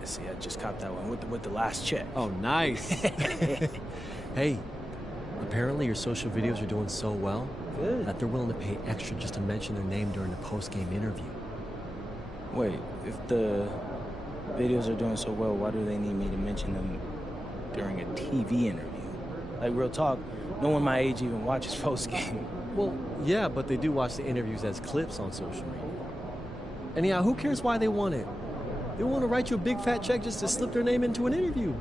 fantasy. I just copped that one with the last check. Oh, nice. Hey, apparently your social videos are doing so well that they're willing to pay extra just to mention their name during the post-game interview. Wait, if the videos are doing so well, why do they need me to mention them during a TV interview? Like, real talk, no one my age even watches post-game. Well, yeah, but they do watch the interviews as clips on social media. Anyhow, who cares why they want it? They want to write you a big fat check just to slip their name into an interview.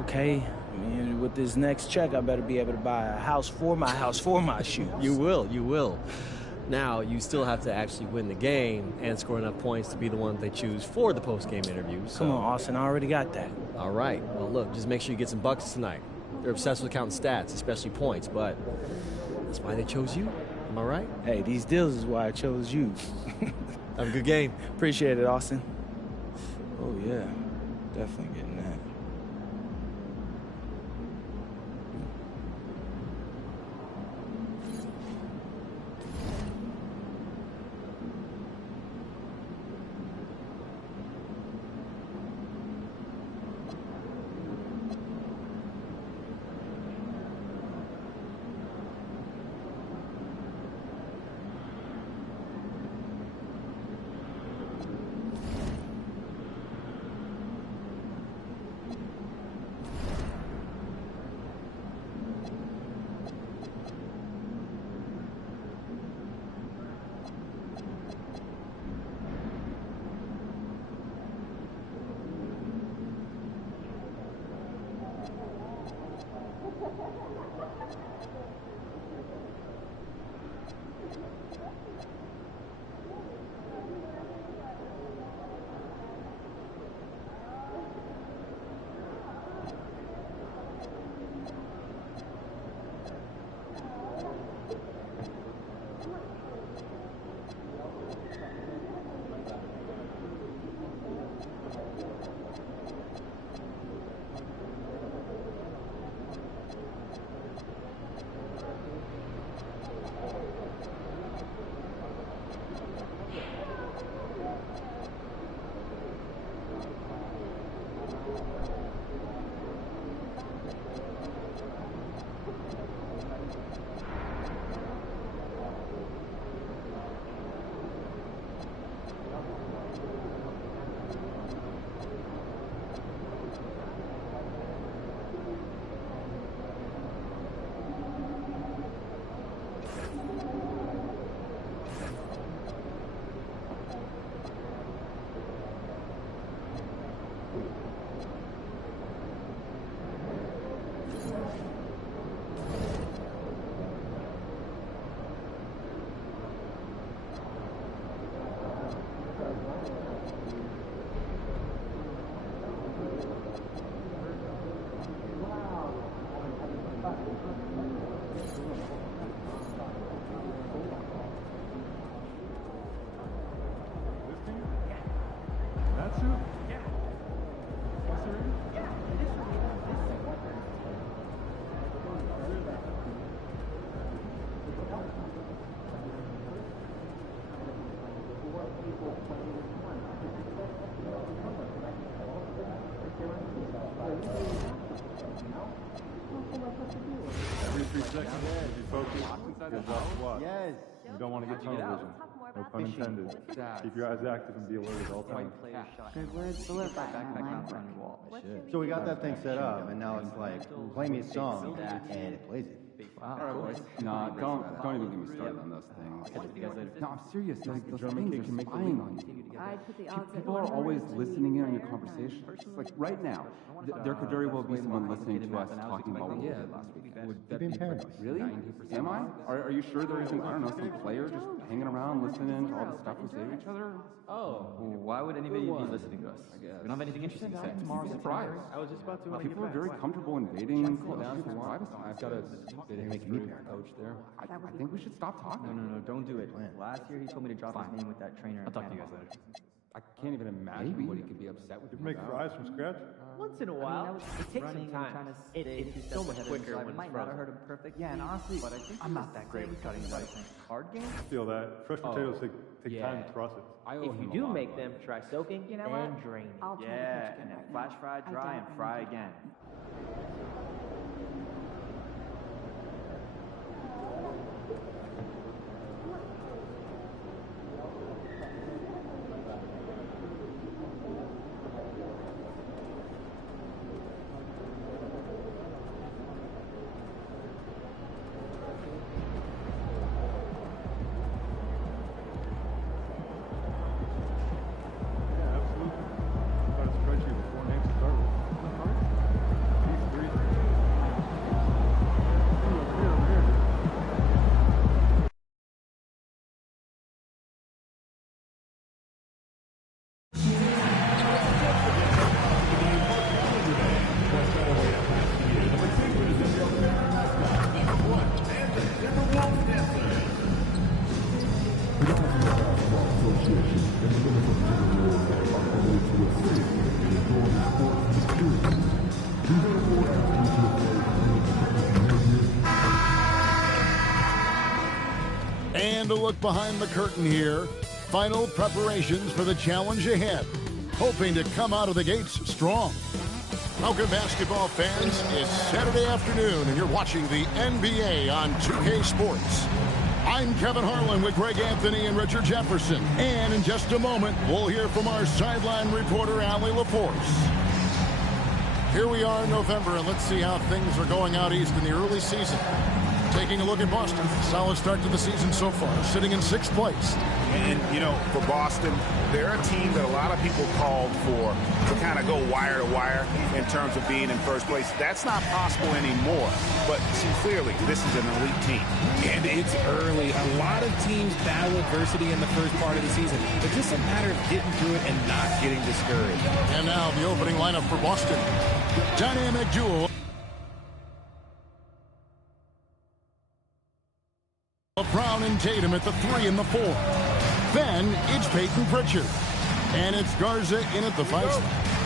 Okay, I mean, with this next check, I better be able to buy a house for my shoes. You will. Now, you still have to actually win the game and score enough points to be the one they choose for the post-game interview. So. Come on, Austin, I already got that. All right. Well, look, just make sure you get some buckets tonight. They're obsessed with counting stats, especially points, but that's why they chose you. Am I right? Hey, these deals is why I chose you. Have a good game. Appreciate it, Austin. Oh, yeah. Definitely getting that. Every 3 seconds, be focused. You'll just watch. Yes. You don't want to get tunnel vision. No pun intended. Keep your eyes active and be alert at all times. Where's the left So we got that thing set up, and now it's like, play me a song, and it plays it. All right, boys. No, don't even get me started on those things. No, I'm serious. Like, those things are spying on you. People are always listening in on your conversations. Like right now, there could very well be someone listening to us talking about what we did last week. Would that be paranoid? Really? Am I? Are you sure there isn't, I don't know, some player just hanging around listening to all the stuff we say to each other? Oh, well, why would anybody be listening to us? We don't have anything interesting to say. Tomorrow's surprise. I was just about to. People are very comfortable invading people's privacy. I've got a make me coach there. I think we should stop talking. No, don't do it. Last year he told me to drop his name with that trainer. I'll talk to you guys later. I can't even imagine what he could be upset with. You make fries from scratch? Once in a while, it takes some time. It's so much quicker when it's frozen. Perfect. Yeah, and honestly, I'm not that great with cutting dice. Card game? Feel that. Fresh potatoes take Take time to process. If you do make them, try soaking and draining. Yeah, and then flash fry, dry, and fry again. Yeah, absolutely. Got a spreadsheet with 4 names to start with. These 3. Over here. And a look behind the curtain here. Final preparations for the challenge ahead. Hoping to come out of the gates strong. Welcome, basketball fans. It's Saturday afternoon, and you're watching the NBA on 2K Sports. I'm Kevin Harlan with Greg Anthony and Richard Jefferson. And in just a moment, we'll hear from our sideline reporter, Allie LaForce. Here we are in November, and let's see how things are going out east in the early season. Taking a look at Boston. Solid start to the season so far, sitting in 6th place. And, you know, for Boston, they're a team that a lot of people called for to kind of go wire to wire in terms of being in first place. That's not possible anymore. But see, clearly, this is an elite team. And it's early. A lot of teams battle adversity in the first part of the season. It's just a matter of getting through it and not getting discouraged. And now the opening lineup for Boston. Dynamic duo. Brown and Tatum at the 3 and the 4. Then it's Peyton Pritchard. And it's Garza in at the 5 spot.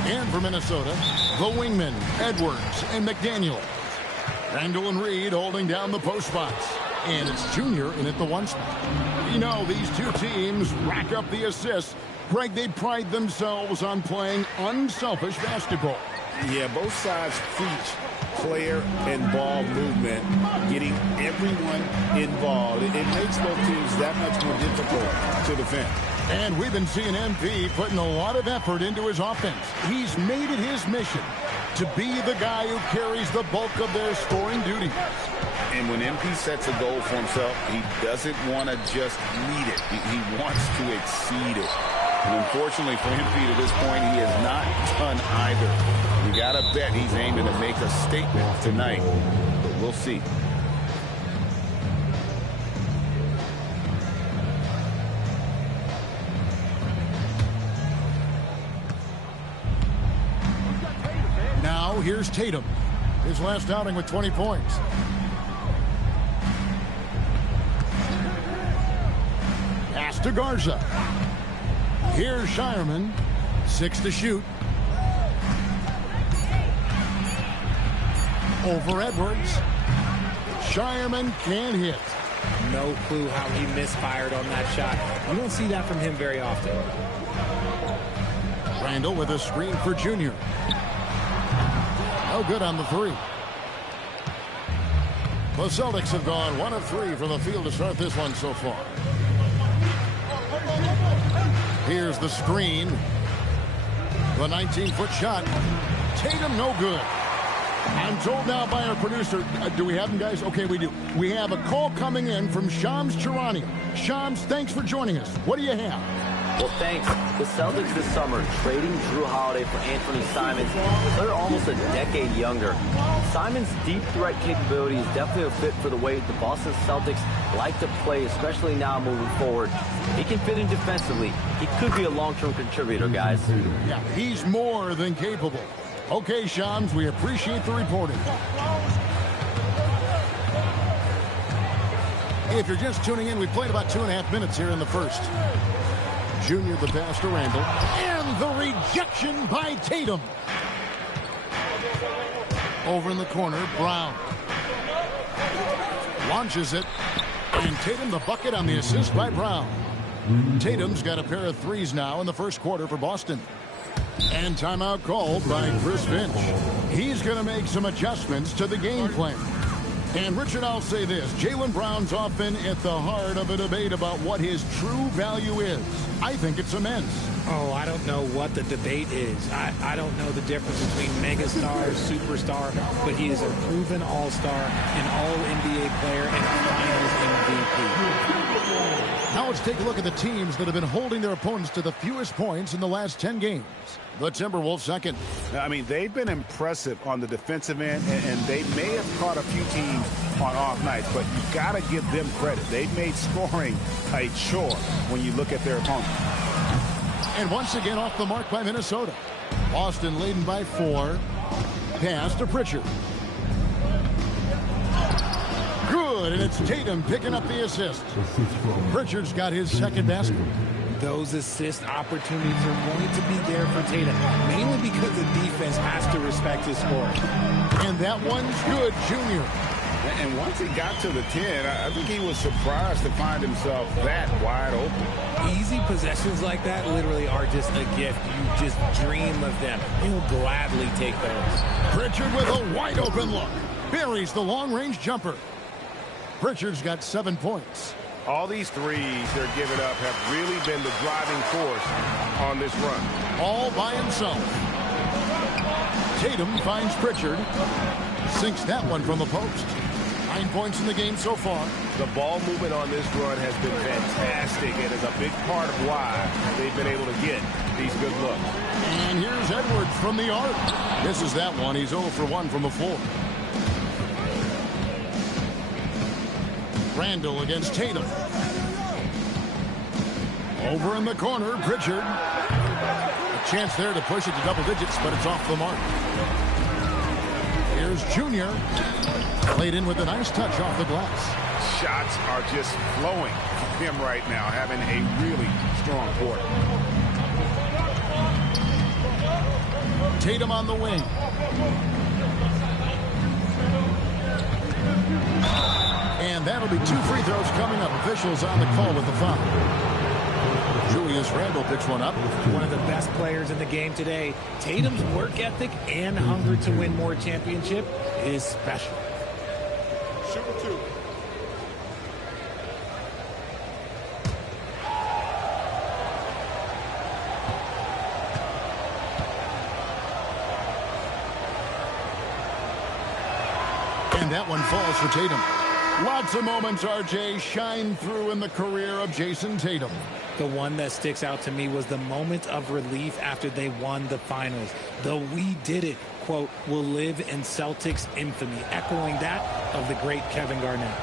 And for Minnesota, the wingmen, Edwards and McDaniel. Randall and Reed holding down the post spots. And it's Junior in at the 1 spot. You know, these two teams rack up the assists. Greg, they pride themselves on playing unselfish basketball. Yeah, both sides preach player and ball movement, getting everyone involved. It makes both teams that much more difficult to defend. And we've been seeing MP putting a lot of effort into his offense. He's made it his mission to be the guy who carries the bulk of their scoring duties. And when MP sets a goal for himself, he doesn't want to just meet it. He wants to exceed it. And unfortunately for MP to this point, he has not done either. You got to bet he's aiming to make a statement tonight. But we'll see. Now here's Tatum. His last outing with 20 points. Pass to Garza. Here's Shireman. 6 to shoot. Over Edwards. Shireman can't hit. No clue how he misfired on that shot. You don't see that from him very often. Randall with a screen for Junior. No good on the 3. The Celtics have gone 1 of 3 from the field to start this one so far. Here's the screen. The 19-foot shot. Tatum no good. I'm told now by our producer, do we have him, guys? Okay, we do. We have a call coming in from Shams Charania. Shams, thanks for joining us. What do you have? Well, thanks. The Celtics this summer trading Drew Holiday for Anthony Simons. They're almost a decade younger. Simons' deep threat capability is definitely a fit for the way the Boston Celtics like to play, especially now moving forward. He can fit in defensively. He could be a long-term contributor, guys. Yeah, he's more than capable. Okay, Shams, we appreciate the reporting. If you're just tuning in, we played about 2.5 minutes here in the first. Junior the pass to Randall. And the rejection by Tatum. Over in the corner, Brown. Launches it. And Tatum the bucket on the assist by Brown. Tatum's got a pair of threes now in the first quarter for Boston. And timeout called by Chris Finch. He's going to make some adjustments to the game plan. And Richard, I'll say this. Jaylen Brown's often at the heart of a debate about what his true value is. I think it's immense. Oh, I don't know what the debate is. I don't know the difference between megastar, superstar, but he is a proven all-star, an all-NBA player, and a finals MVP. Now let's take a look at the teams that have been holding their opponents to the fewest points in the last 10 games. The Timberwolves second. I mean, they've been impressive on the defensive end, and they may have caught a few teams on off nights, but you've got to give them credit. They've made scoring a chore when you look at their opponents. And once again off the mark by Minnesota. Boston leading by 4. Pass to Pritchard. Good, and it's Tatum picking up the assist. Pritchard's got his second basket. Those assist opportunities are going to be there for Tatum, mainly because the defense has to respect his score. And that one's good, Junior. And once he got to the 10, I think he was surprised to find himself that wide open. Easy possessions like that literally are just a gift. You just dream of them. He'll gladly take those. Pritchard with a wide open look. Buries the long-range jumper. Pritchard's got 7 points. All these threes they're giving up have really been the driving force on this run. All by himself. Tatum finds Pritchard. Sinks that one from the post. 9 points in the game so far. The ball movement on this run has been fantastic and is a big part of why they've been able to get these good looks. And here's Edwards from the arc. Misses that one. He's 0 for 1 from the floor. Randall against Tatum. Over in the corner, Pritchard. A chance there to push it to double digits, but it's off the mark. Here's Junior. Played in with a nice touch off the glass. Shots are just flowing from him right now, having a really strong quarter. Tatum on the wing. And that'll be 2 free throws coming up. Officials on the call with the foul. Julius Randle picks one up. One of the best players in the game today. Tatum's work ethic and hunger to win more championship is special. Shooting 2. And that one falls for Tatum. Lots of moments, RJ, shine through in the career of Jason Tatum. The one that sticks out to me was the moment of relief after they won the finals. The "we did it" quote will live in Celtics infamy, echoing that of the great Kevin Garnett.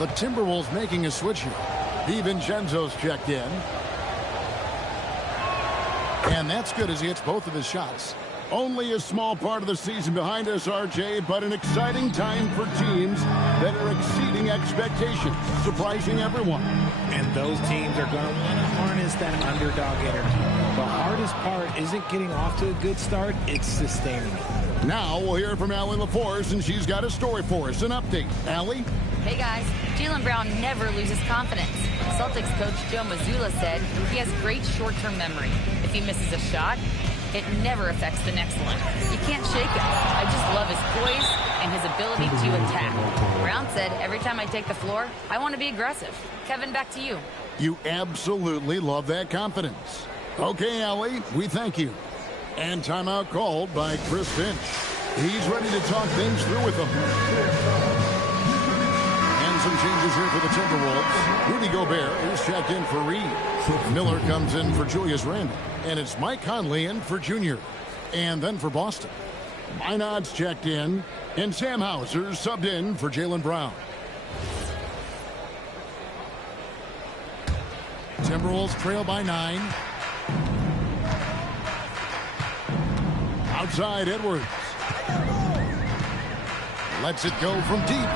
The Timberwolves making a switch here. DiVincenzo's checked in. And that's good as he hits both of his shots. Only a small part of the season behind us, RJ, but an exciting time for teams that are exceeding expectations, surprising everyone. And those teams are going to want to harness that underdog energy. The hardest part isn't getting off to a good start, it's sustaining it. Now we'll hear from Allie LaForce, and she's got a story for us. An update. Allie? Hey guys, Jaylen Brown never loses confidence. Celtics coach Joe Mazzulla said he has great short-term memory. If he misses a shot, it never affects the next one. You can't shake him. I just love his poise and his ability to attack. Brown said, every time I take the floor, I want to be aggressive. Kevin, back to you. You absolutely love that confidence. Okay, Allie, we thank you. And timeout called by Chris Finch. He's ready to talk things through with them. And some changes here for the Timberwolves. Rudy Gobert is checked in for Reed. Miller comes in for Julius Randle. And it's Mike Conley in for Junior. And then for Boston, Minod's checked in. And Sam Hauser subbed in for Jaylen Brown. Timberwolves trail by 9. Outside, Edwards. Lets it go from deep.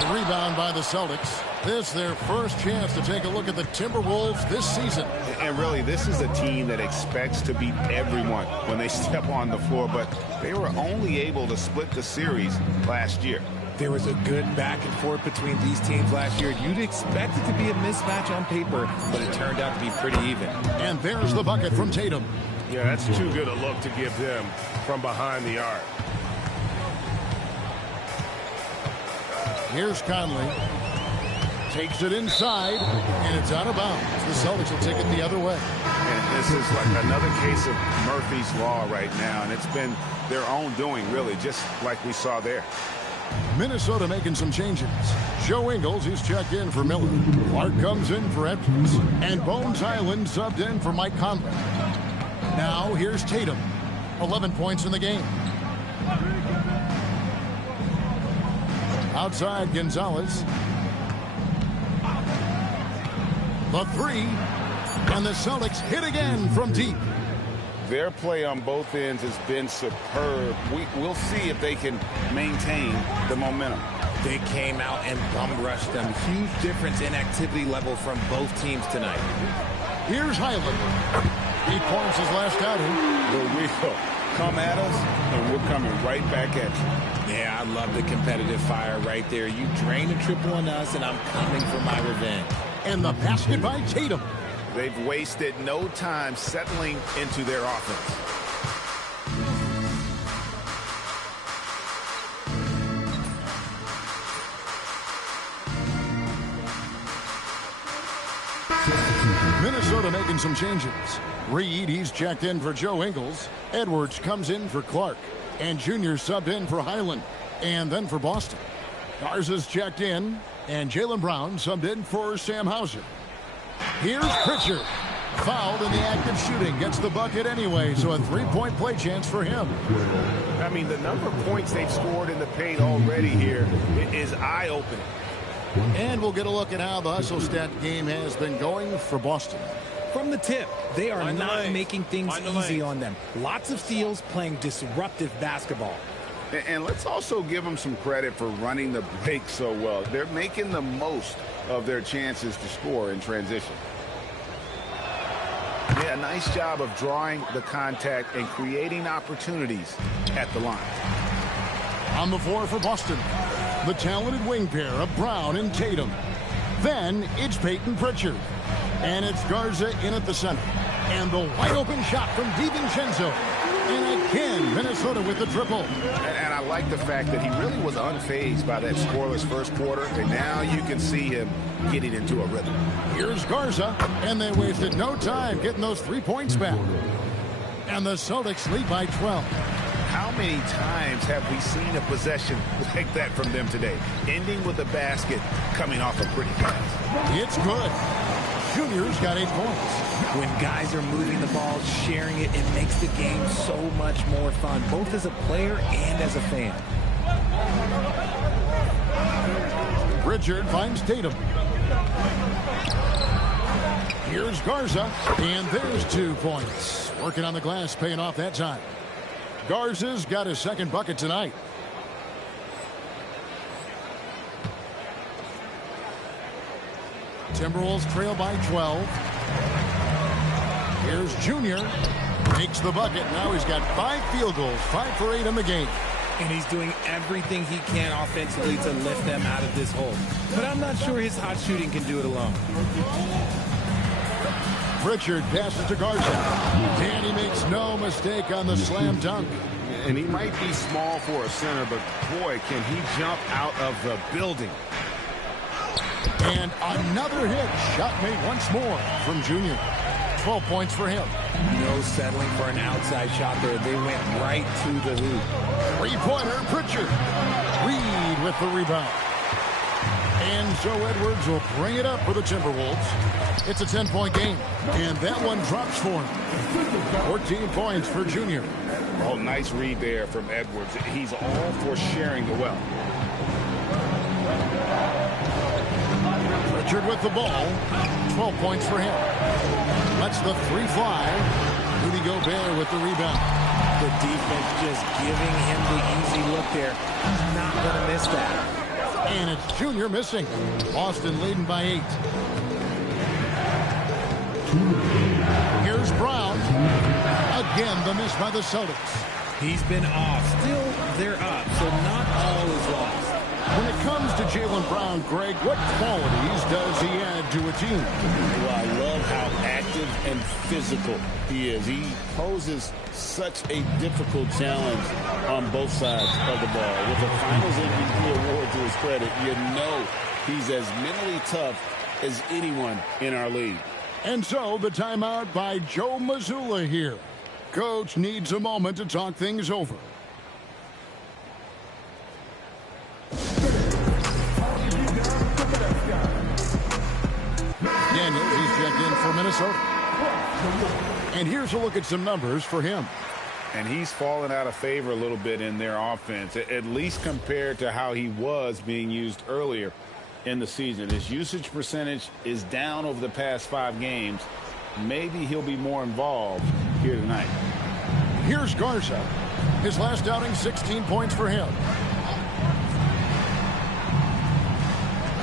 The rebound by the Celtics. This their first chance to take a look at the Timberwolves this season. And really, this is a team that expects to beat everyone when they step on the floor, but they were only able to split the series last year. There was a good back and forth between these teams last year. You'd expect it to be a mismatch on paper, but it turned out to be pretty even. And there's the bucket from Tatum. Yeah, that's too good a look to give them from behind the arc. Here's Conley. Takes it inside, and it's out of bounds. The Celtics will take it the other way. And this is like another case of Murphy's Law right now, and it's been their own doing, really, just like we saw there. Minnesota making some changes. Joe Ingles is checked in for Miller. Clark comes in for Edwards. And Bones Island subbed in for Mike Conley. Now here's Tatum. 11 points in the game. Outside Gonzalez. The three. And the Celtics hit again from deep. Their play on both ends has been superb. We'll see if they can maintain the momentum. They came out and bum rushed them. Huge difference in activity level from both teams tonight. Here's Highland. 8 points his last outing. The wheel. Come at us, and we're coming right back at you. Yeah, I love the competitive fire right there. You drain a triple on us, and I'm coming for my revenge. And the basket by Tatum. They've wasted no time settling into their offense. Minnesota making some changes. Reed, he's checked in for Joe Ingles. Edwards comes in for Clark. And Junior subbed in for Highland. And then for Boston. Garza's checked in. And Jaylen Brown subbed in for Sam Hauser. Here's Pritchard. Fouled in the act of shooting. Gets the bucket anyway, so a three-point play chance for him. I mean, the number of points they've scored in the paint already here is eye-opening. And we'll get a look at how the hustle stat game has been going for Boston. From the tip, they are not making things easy on them. Lots of steals, playing disruptive basketball. And let's also give them some credit for running the break so well. They're making the most of their chances to score in transition. Yeah, nice job of drawing the contact and creating opportunities at the line. On the floor for Boston, the talented wing pair of Brown and Tatum. Then it's Peyton Pritchard. And it's Garza in at the center. And the wide open shot from DiVincenzo. And again, Minnesota with the triple. And I like the fact that he really was unfazed by that scoreless first quarter. And now you can see him getting into a rhythm. Here's Garza. And they wasted no time getting those 3 points back. And the Celtics lead by 12. How many times have we seen a possession like that from them today? Ending with a basket, coming off a pretty pass. It's good. Junior's got 8 points. When guys are moving the ball, sharing it, it makes the game so much more fun, both as a player and as a fan. Pritchard finds Tatum. Here's Garza, and there's 2 points. Working on the glass, paying off that time. Garza's got his second bucket tonight. Timberwolves trail by 12. Here's Junior. Makes the bucket. Now he's got 5 field goals, 5 for 8 in the game. And he's doing everything he can offensively to lift them out of this hole. But I'm not sure his hot shooting can do it alone. Pritchard passes to Garza. And he makes no mistake on the slam dunk. And he might be small for a center, but boy, can he jump out of the building. And another hit. Shot made once more from Junior. 12 points for him. No settling for an outside shot there. They went right to the hoop. Three-pointer, Pritchard. Reed with the rebound. And Joe Edwards will bring it up for the Timberwolves. It's a 10-point game, and that one drops for him. 14 points for Junior. Oh, nice read there from Edwards. He's all for sharing the wealth. Pritchard with the ball. 12 points for him. Lets the 3 fly. Rudy Gobert with the rebound. The defense just giving him the easy look there. He's not going to miss that. And it's Junior missing. Boston leading by 8. Here's Brown. Again, the miss by the Celtics. He's been off. Still, they're up, so not all is lost. When it comes to Jaylen Brown, Greg, what qualities does he add to a team? Well, I love how active and physical he is. He poses such a difficult challenge on both sides of the ball. With the Finals MVP award to his credit, you know he's as mentally tough as anyone in our league. And so the timeout by Joe Mazzulla here. Coach needs a moment to talk things over. Daniels, he's checked in for Minnesota. And here's a look at some numbers for him. And he's fallen out of favor a little bit in their offense, at least compared to how he was being used earlier in the season. His usage percentage is down over the past 5 games. Maybe he'll be more involved here tonight. Here's Garza. His last outing, 16 points for him.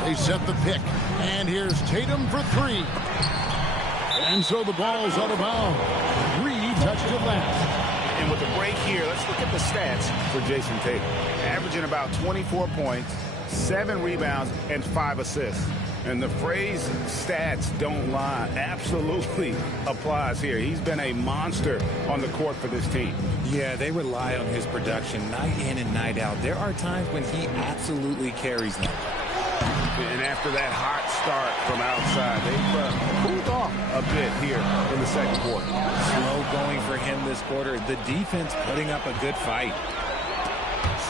They set the pick. And here's Tatum for 3. And so the ball's out of bounds. Reed touched it last. And with the break here, let's look at the stats for Jason Tatum. Averaging about 24 points, 7 rebounds, and 5 assists. And the phrase stats don't lie absolutely applies here. He's been a monster on the court for this team. Yeah, they rely on his production night in and night out. There are times when he absolutely carries them. And after that hot start from outside, they've cooled off a bit here in the second quarter. Slow going for him this quarter. The defense putting up a good fight.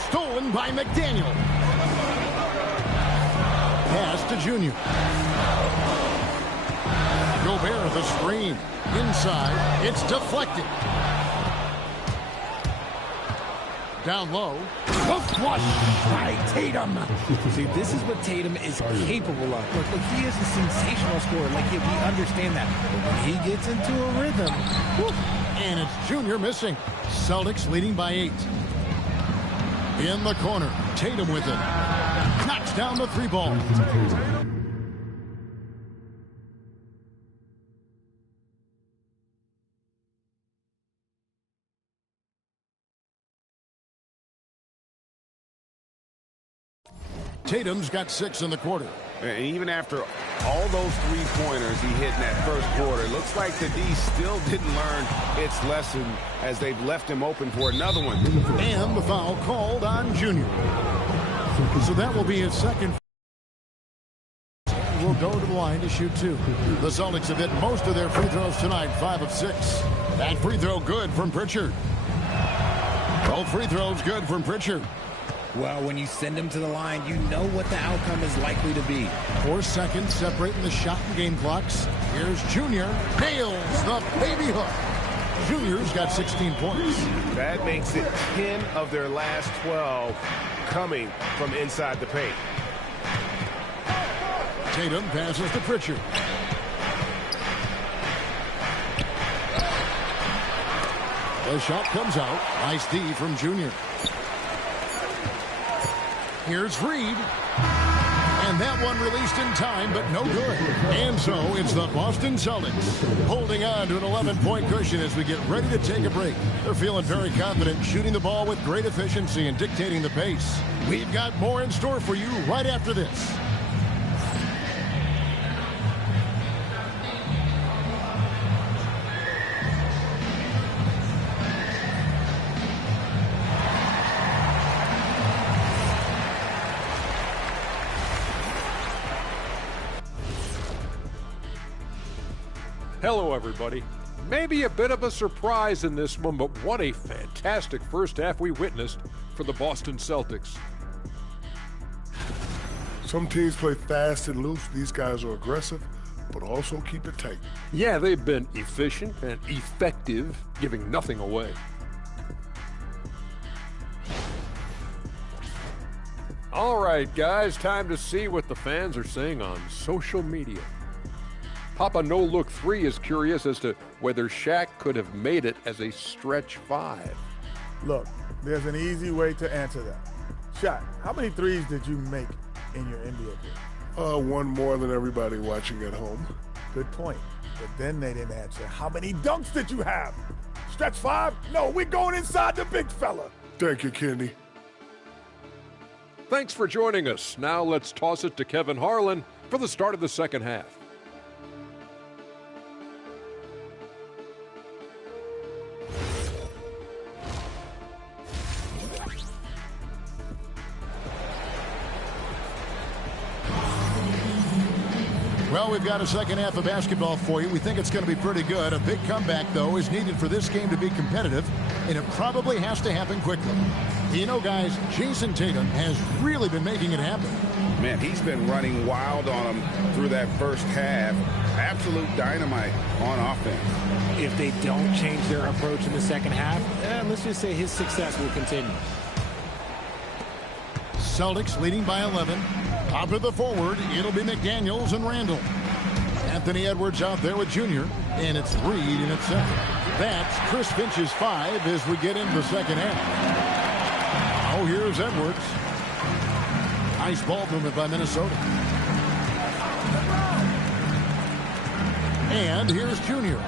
Stolen by McDaniel. Pass to Junior. Gobert the screen. Inside, it's deflected. Down low. The flush by Tatum. See, this is what Tatum is capable of. Look, he is a sensational scorer. Like, we understand that. But when he gets into a rhythm. Whoop, and it's Junior missing. Celtics leading by 8. In the corner, Tatum with it. Knocks down the 3 ball. Tatum's got 6 in the quarter. And even after all those 3-pointers he hit in that first quarter, it looks like the D still didn't learn its lesson as they've left him open for another one. And the foul called on Junior. So that will be his second. Will go to the line to shoot 2. The Celtics have hit most of their free throws tonight, 5 of 6. That free throw good from Pritchard. Both free throws good from Pritchard. Well, when you send him to the line, you know what the outcome is likely to be. 4 seconds separating the shot and game clocks. Here's Junior. Nails the baby hook. Junior's got 16 points. That makes it 10 of their last 12 coming from inside the paint. Tatum passes to Pritchard. The shot comes out. Nice D from Junior. Here's Reed. And that one released in time, but no good. And so it's the Boston Celtics holding on to an 11-point cushion as we get ready to take a break. They're feeling very confident, shooting the ball with great efficiency and dictating the pace. We've got more in store for you right after this. Hello, everybody. Maybe a bit of a surprise in this one, but what a fantastic first half we witnessed for the Boston Celtics. Some teams play fast and loose. These guys are aggressive, but also keep it tight. Yeah, they've been efficient and effective, giving nothing away. All right, guys, time to see what the fans are saying on social media. Papa No Look 3 is curious as to whether Shaq could have made it as a stretch 5. Look, there's an easy way to answer that. Shaq, how many threes did you make in your NBA career? One more than everybody watching at home. Good point. But then they didn't answer. How many dunks did you have? Stretch 5? No, we're going inside the big fella. Thank you, Kenny. Thanks for joining us. Now let's toss it to Kevin Harlan for the start of the second half. Well, we've got a second half of basketball for you. We think it's going to be pretty good. A big comeback, though, is needed for this game to be competitive, and it probably has to happen quickly. You know, guys, Jason Tatum has really been making it happen. Man, he's been running wild on them through that first half. Absolute dynamite on offense. If they don't change their approach in the second half, let's just say his success will continue. Celtics leading by 11. Top of the forward, it'll be McDaniels and Randall. Anthony Edwards out there with Junior, and it's Reed in at second. That's Chris Finch's 5 as we get into the second half. Oh, here's Edwards. Nice ball movement by Minnesota. And here's Junior.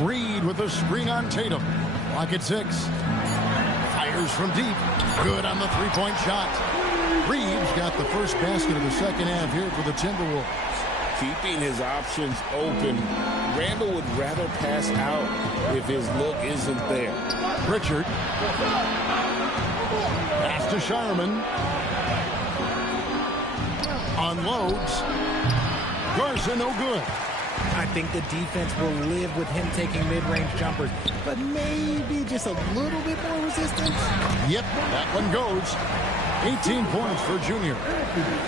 Reed with a screen on Tatum. Clock at 6. Fires from deep. Good on the three-point shot. Reeves got the first basket of the second half here for the Timberwolves. Keeping his options open. Randall would rather pass out if his look isn't there. Pritchard. Pass to Shireman. Unloads. Garza no good. I think the defense will live with him taking mid-range jumpers, but maybe just a little bit more resistance. Yep, that one goes. 18 points for Junior.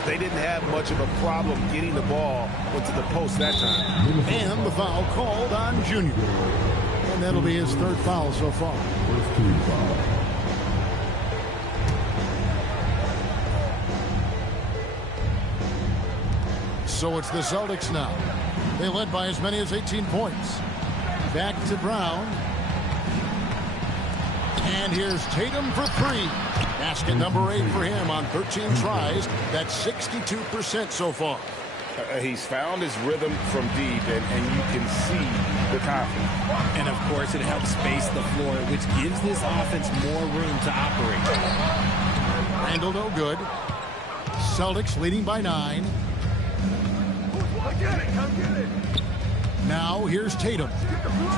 They didn't have much of a problem getting the ball into the post that time. And the foul called on Junior. And that'll be his third foul so far. So it's the Celtics now. They led by as many as 18 points. Back to Brown. And here's Tatum for 3. Basket number 8 for him on 13 tries. That's 62% so far. He's found his rhythm from deep, and you can see the confidence. And, of course, it helps space the floor, which gives this offense more room to operate. Randall no good. Celtics leading by 9. Come get it. Now here's Tatum.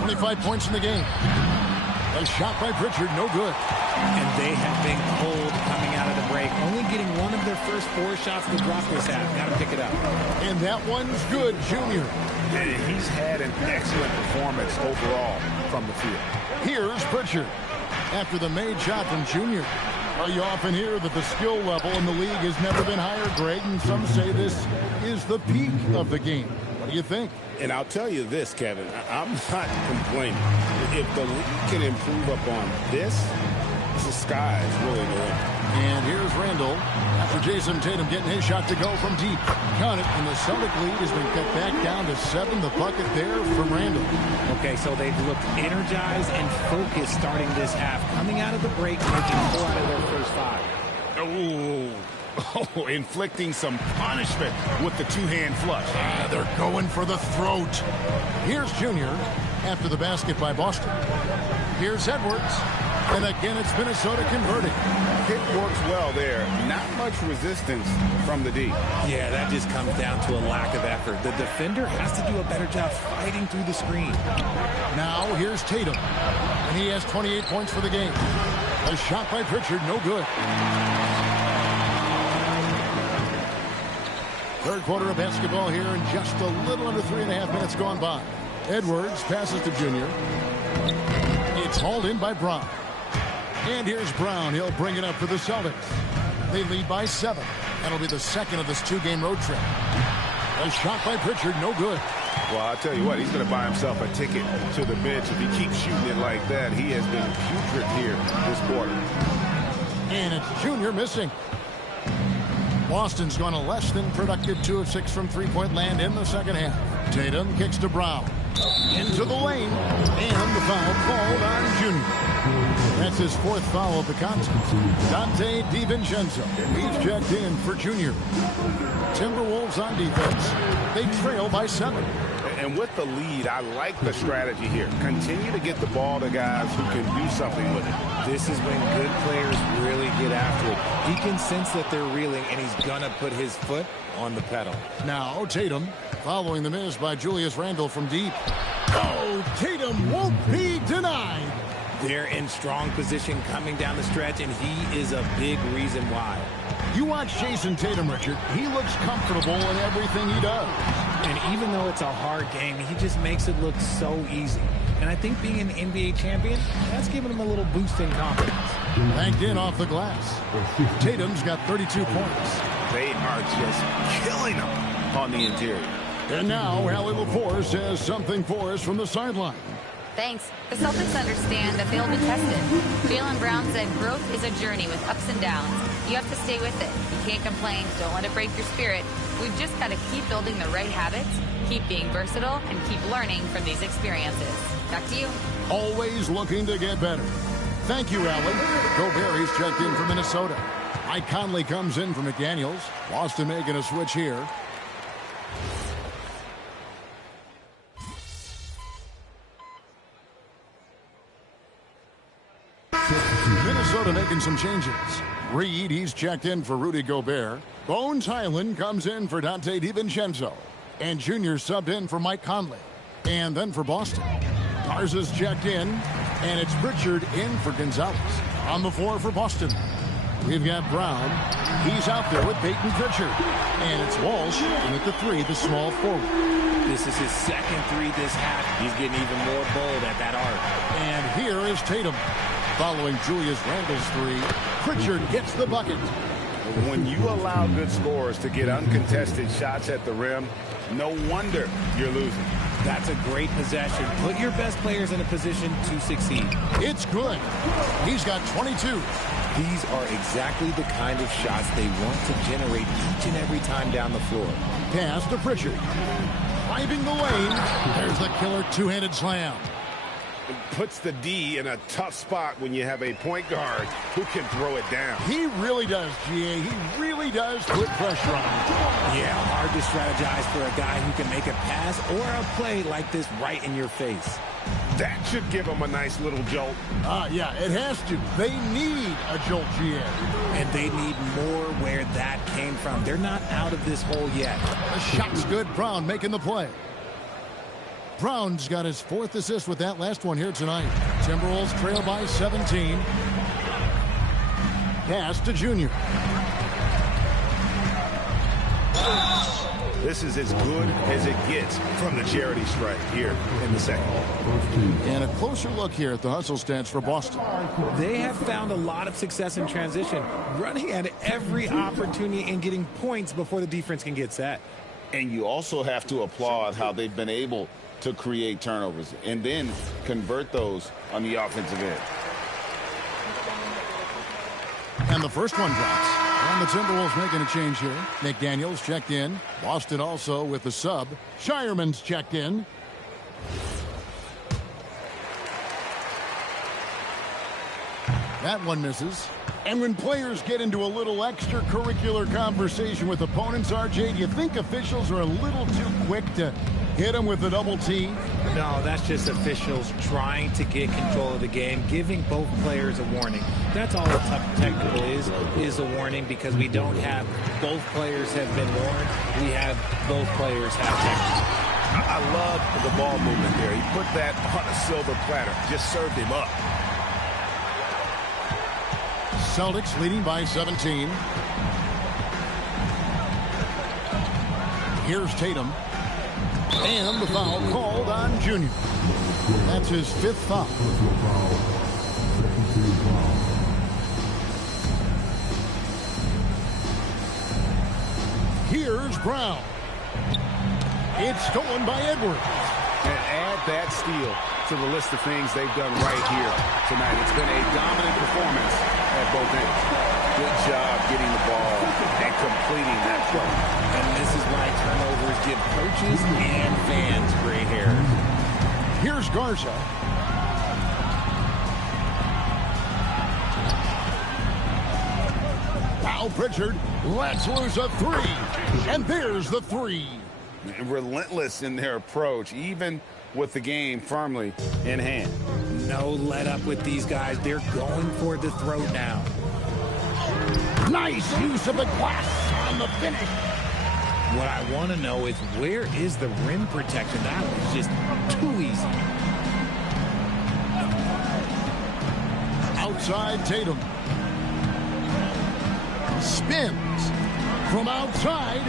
25 points in the game. A shot by Pritchard, no good. And they have been cold coming out of the break. Only getting one of their first 4 shots to drop this half. Got to pick it up. And that one's good, Junior. He's had an excellent performance overall from the field. Here's Pritchard. After the made shot from Junior. Well, you often hear that the skill level in the league has never been higher, Greg, and some say this is the peak of the game. What do you think? And I'll tell you this, Kevin, I'm not complaining. If the league can improve upon this, the sky is really the limit. And here's Randall after Jason Tatum getting his shot to go from deep. Count it, and the Celtic lead has been cut back down to 7. The bucket there from Randall. Okay, so they've looked energized and focused starting this half. Coming out of the break, making 4 out of their first 5. Oh, inflicting some punishment with the two-hand flush. They're going for the throat. Here's Junior after the basket by Boston. Here's Edwards. And again, it's Minnesota converting. Kick works well there. Not much resistance from the D. Yeah, that just comes down to a lack of effort. The defender has to do a better job fighting through the screen. Now here's Tatum. And he has 28 points for the game. A shot by Pritchard, no good. Third quarter of basketball here, and just a little under 3.5 minutes gone by. Edwards passes to Junior. It's hauled in by Brown. And here's Brown. He'll bring it up for the Celtics. They lead by 7. That'll be the second of this 2-game road trip. A shot by Pritchard, no good. Well, I'll tell you what, he's going to buy himself a ticket to the bench. If he keeps shooting it like that, he has been putrid here this quarter. And it's Junior missing. Boston's gone a less than productive 2 of 6 from three-point land in the second half. Tatum kicks to Brown. Into the lane. And the foul called on Junior. That's his 4th foul of the contest. Dante DiVincenzo. He's checked in for Junior. Timberwolves on defense. They trail by 7. And with the lead, I like the strategy here. Continue to get the ball to guys who can do something with it. This is when good players really get after it. He can sense that they're reeling, and he's going to put his foot on the pedal. Now Tatum following the miss by Julius Randle from deep. Oh, Tatum won't be denied. They're in strong position coming down the stretch, and he is a big reason why. You watch Jason Tatum, Richard. He looks comfortable in everything he does. And even though it's a hard game, he just makes it look so easy. And I think being an NBA champion, that's giving him a little boost in confidence. Banked in off the glass. Tatum's got 32 points. They are just killing him on the interior. And now Allie LaForce has something for us from the sideline. Thanks. The Celtics understand that they'll be tested. Jaylen Brown said growth is a journey with ups and downs. You have to stay with it. You can't complain. Don't let it break your spirit. We've just got to keep building the right habits, keep being versatile, and keep learning from these experiences. Back to you. Always looking to get better. Thank you, Allie. Gobert checked in from Minnesota. Mike Conley comes in from McDaniels. Boston making a switch here. Minnesota making some changes. Reed, he's checked in for Rudy Gobert. Bones Hyland comes in for Dante DiVincenzo. And Junior subbed in for Mike Conley. And then for Boston, Garza's checked in. And it's Pritchard in for Gonzalez. On the floor for Boston, we've got Brown. He's out there with Peyton Pritchard. And it's Walsh, and at the three, the small forward. This is his second three this half. He's getting even more bold at that arc. And here is Tatum. Following Julius Randle's three, Pritchard gets the bucket. When you allow good scorers to get uncontested shots at the rim, no wonder you're losing. That's a great possession. Put your best players in a position to succeed. It's good. He's got 22. These are exactly the kind of shots they want to generate each and every time down the floor. Pass to Pritchard. Driving the lane. There's the killer two-handed slam. It puts the D in a tough spot when you have a point guard who can throw it down. He really does, GA. He really does put pressure on him. Yeah, hard to strategize for a guy who can make a pass or a play like this right in your face. That should give him a nice little jolt. Yeah, it has to. They need a jolt, GA. And they need more where that came from. They're not out of this hole yet. The shot's good. Brown making the play. Brown's got his fourth assist with that last one here tonight. Timberwolves trail by 17. Pass to Junior. This is as good as it gets from the charity stripe here in the second. And a closer look here at the hustle stats for Boston. They have found a lot of success in transition, running at every opportunity and getting points before the defense can get set. And you also have to applaud how they've been able to create turnovers and then convert those on the offensive end. And the first one drops. And the Timberwolves making a change here. McDaniels checked in. Boston also with the sub. Shireman's checked in. That one misses. And when players get into a little extracurricular conversation with opponents, RJ, do you think officials are a little too quick to hit them with a double T? No, that's just officials trying to get control of the game, giving both players a warning. That's all a technical is a warning, because we don't have both players have been warned. We have both players have technical. I love the ball movement there. He put that on a silver platter, just served him up. Celtics leading by 17. Here's Tatum. And the foul called on Junior. That's his fifth foul. Here's Brown. It's stolen by Edwards. And add that steal to the list of things they've done right here tonight. It's been a dominant performance at both ends. Good job getting the ball and completing that play. And this is why turnovers give coaches and fans gray hair. Here's Garza. Now Pritchard lets loose a three. And there's the three. relentless in their approach, even with the game firmly in hand. No let up with these guys. They're going for the throat now. Nice use of the glass on the finish. What I want to know is, where is the rim protection? That was just too easy. Outside Tatum. Spins from outside.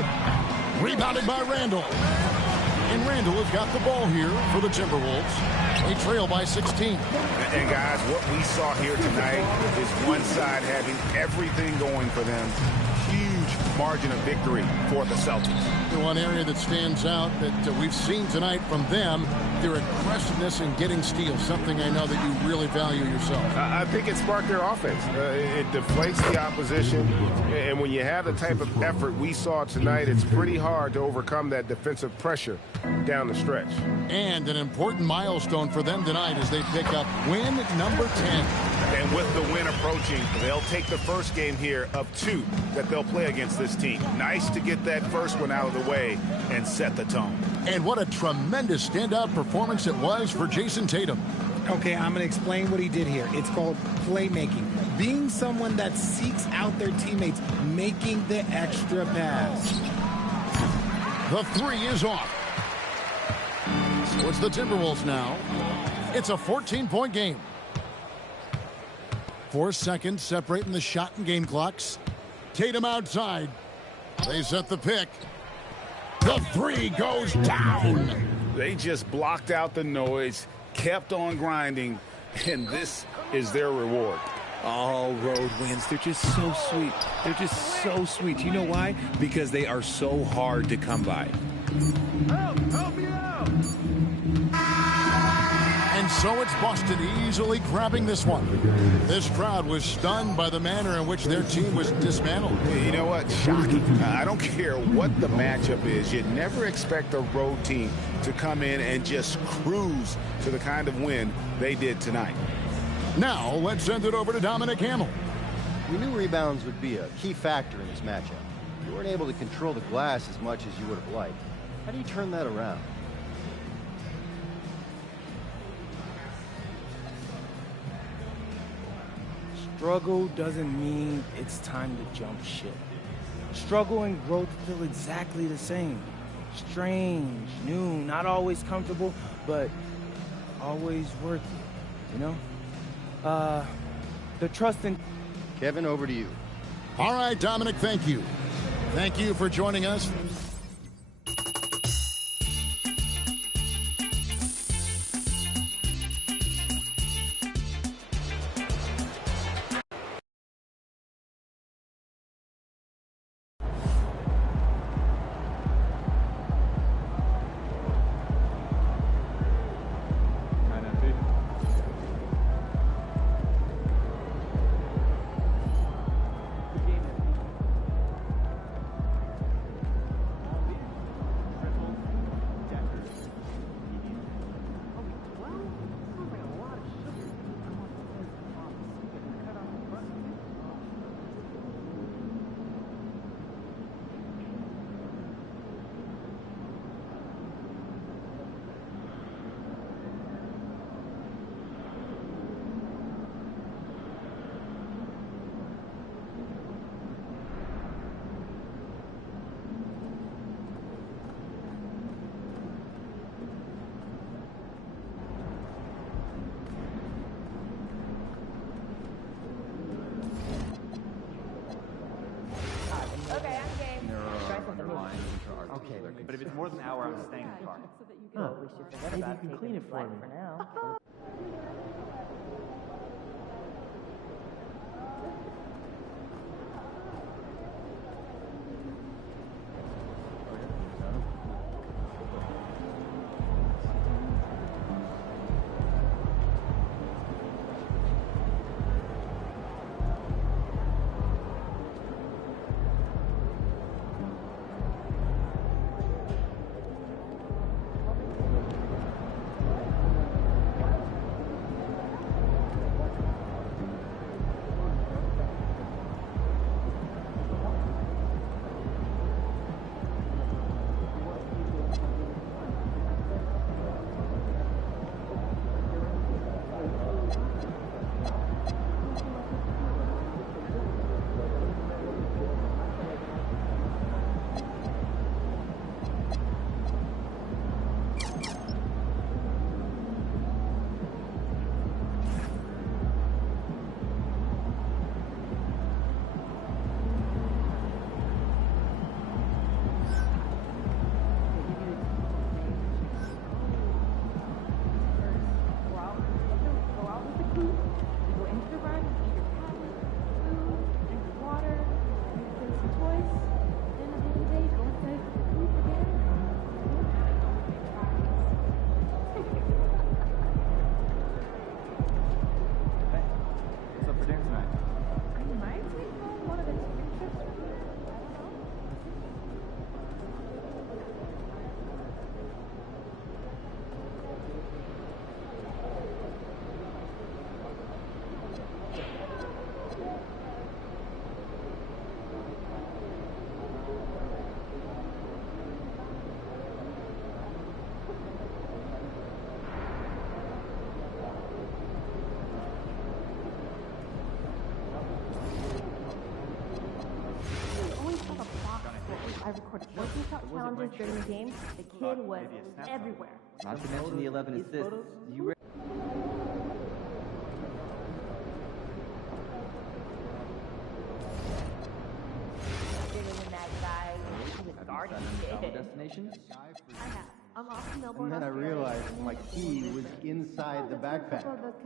Rebounded by Randall. And Randall has got the ball here for the Timberwolves. They trail by 16. And guys, what we saw here tonight is one side having everything going for them. Huge margin of victory for the Celtics. The one area that stands out that we've seen tonight from them, their aggressiveness in getting steals, something I know that you really value yourself. I think it sparked their offense. It deflates the opposition, and when you have the type of effort we saw tonight, it's pretty hard to overcome that defensive pressure down the stretch. And an important milestone for them tonight as they pick up win number 10. And with the win approaching, they'll take the first game here of 2 that they'll play against this team. Nice to get that first one out of the way and set the tone. And what a tremendous standout performance it was for Jason Tatum. Okay, I'm going to explain what he did here. It's called playmaking. Being someone that seeks out their teammates, making the extra pass. The 3 is off. So it's the Timberwolves now. It's a 14-point game. 4 seconds separating the shot and game clocks. Tatum outside. They set the pick. The 3 goes down. They just blocked out the noise, kept on grinding, and this is their reward. All road wins. They're just so sweet. They're just so sweet. You know why? Because they are so hard to come by. Help me out! And so it's Boston easily grabbing this one. This crowd was stunned by the manner in which their team was dismantled. You know what? Shocking. I don't care what the matchup is. You'd never expect a road team to come in and just cruise to the kind of win they did tonight. Now, let's send it over to Dominic Hamill. We knew rebounds would be a key factor in this matchup. You weren't able to control the glass as much as you would have liked. How do you turn that around? Struggle doesn't mean it's time to jump ship. Struggle and growth feel exactly the same. Strange, new, not always comfortable, but always worth it, you know? The trust in... Kevin, over to you. All right, Dominic, thank you. Thank you for joining us. But if it's more than an hour, I'm staying in the car. Oh, maybe you can clean it for me. For now. tonight. I might take home one of the chicken strips. I recorded workout challenges during the game. The kid was everywhere. Not to mention the 11 assists. You That guy who was guarding travel it. destinations? I have. I'm off to Melbourne. And then I realized my key was inside the backpack.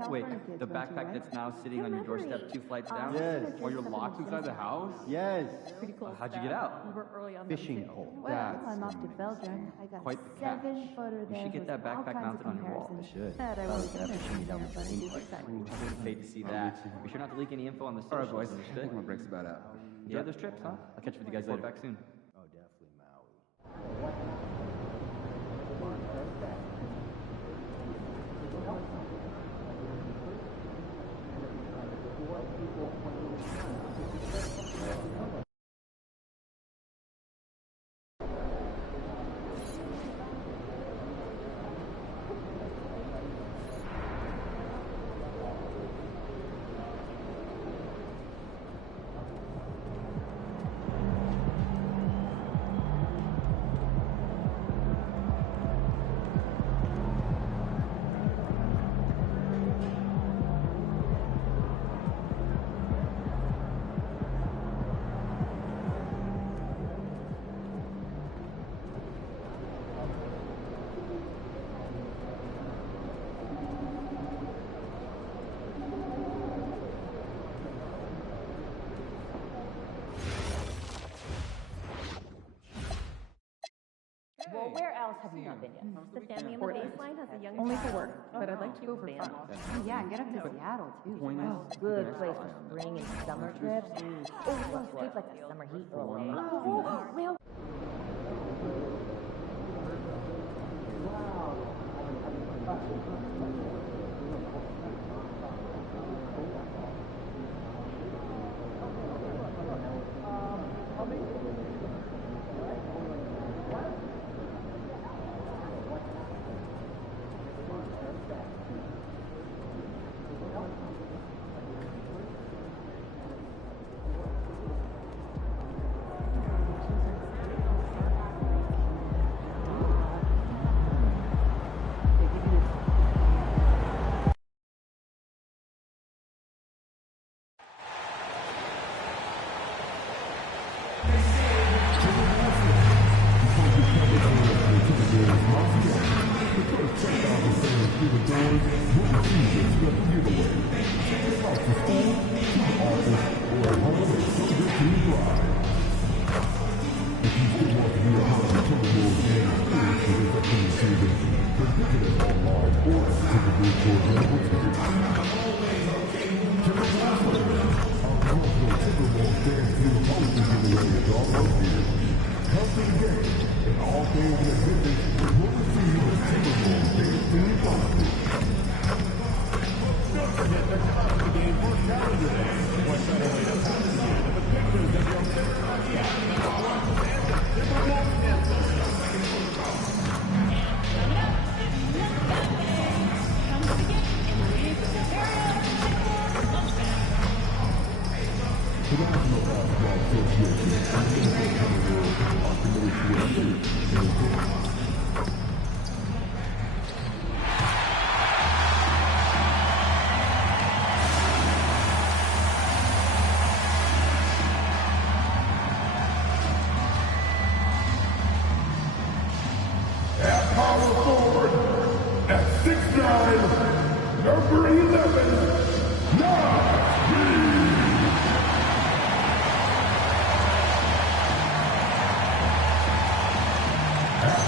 Wait, the backpack that's now sitting on your doorstep 2 flights down? Yes. While you're locked inside the house? Yes. Pretty close. How'd you get out? We were early on Fishing pole. Well, I'm off to Belgium. I got Quite the catch. 7-footer You should get that backpack mounted on your wall. Should. I was That fishing down the drain pipe. Paid to see that. Be sure not to leak any info on the All right, socials. boys. I think my break's about out. Yeah, those trips, huh? I'll catch up with you guys later. Back soon. Oh, definitely Maui. Well, where else have you not been yet? The family in the baseline has a young Only for work, but I'd like to go for fun. Oh, yeah, get up to Seattle, too. Oh, good place for spring and summer trips. Oh, escape like the summer heat for a while. Oh, well. At power forward, at 6'9", number 11, Na'Vi. At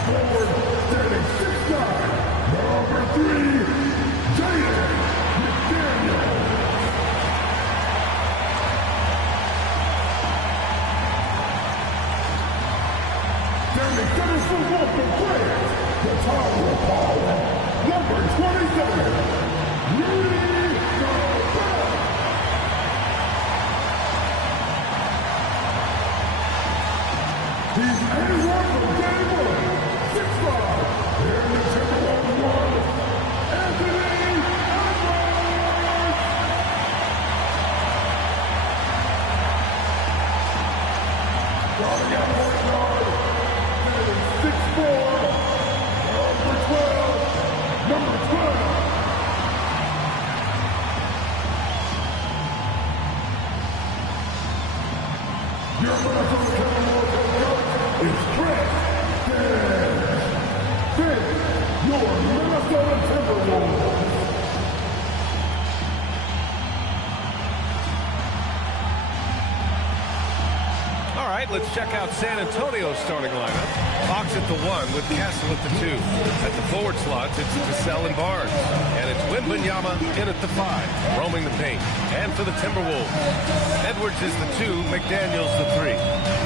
Let's check out San Antonio's starting lineup. Fox at the 1 with Castle at the 2. At the forward slots, it's Vassell and Barnes. And it's Wembanyama in at the 5, roaming the paint. And for the Timberwolves, Edwards is the 2, McDaniels the 3.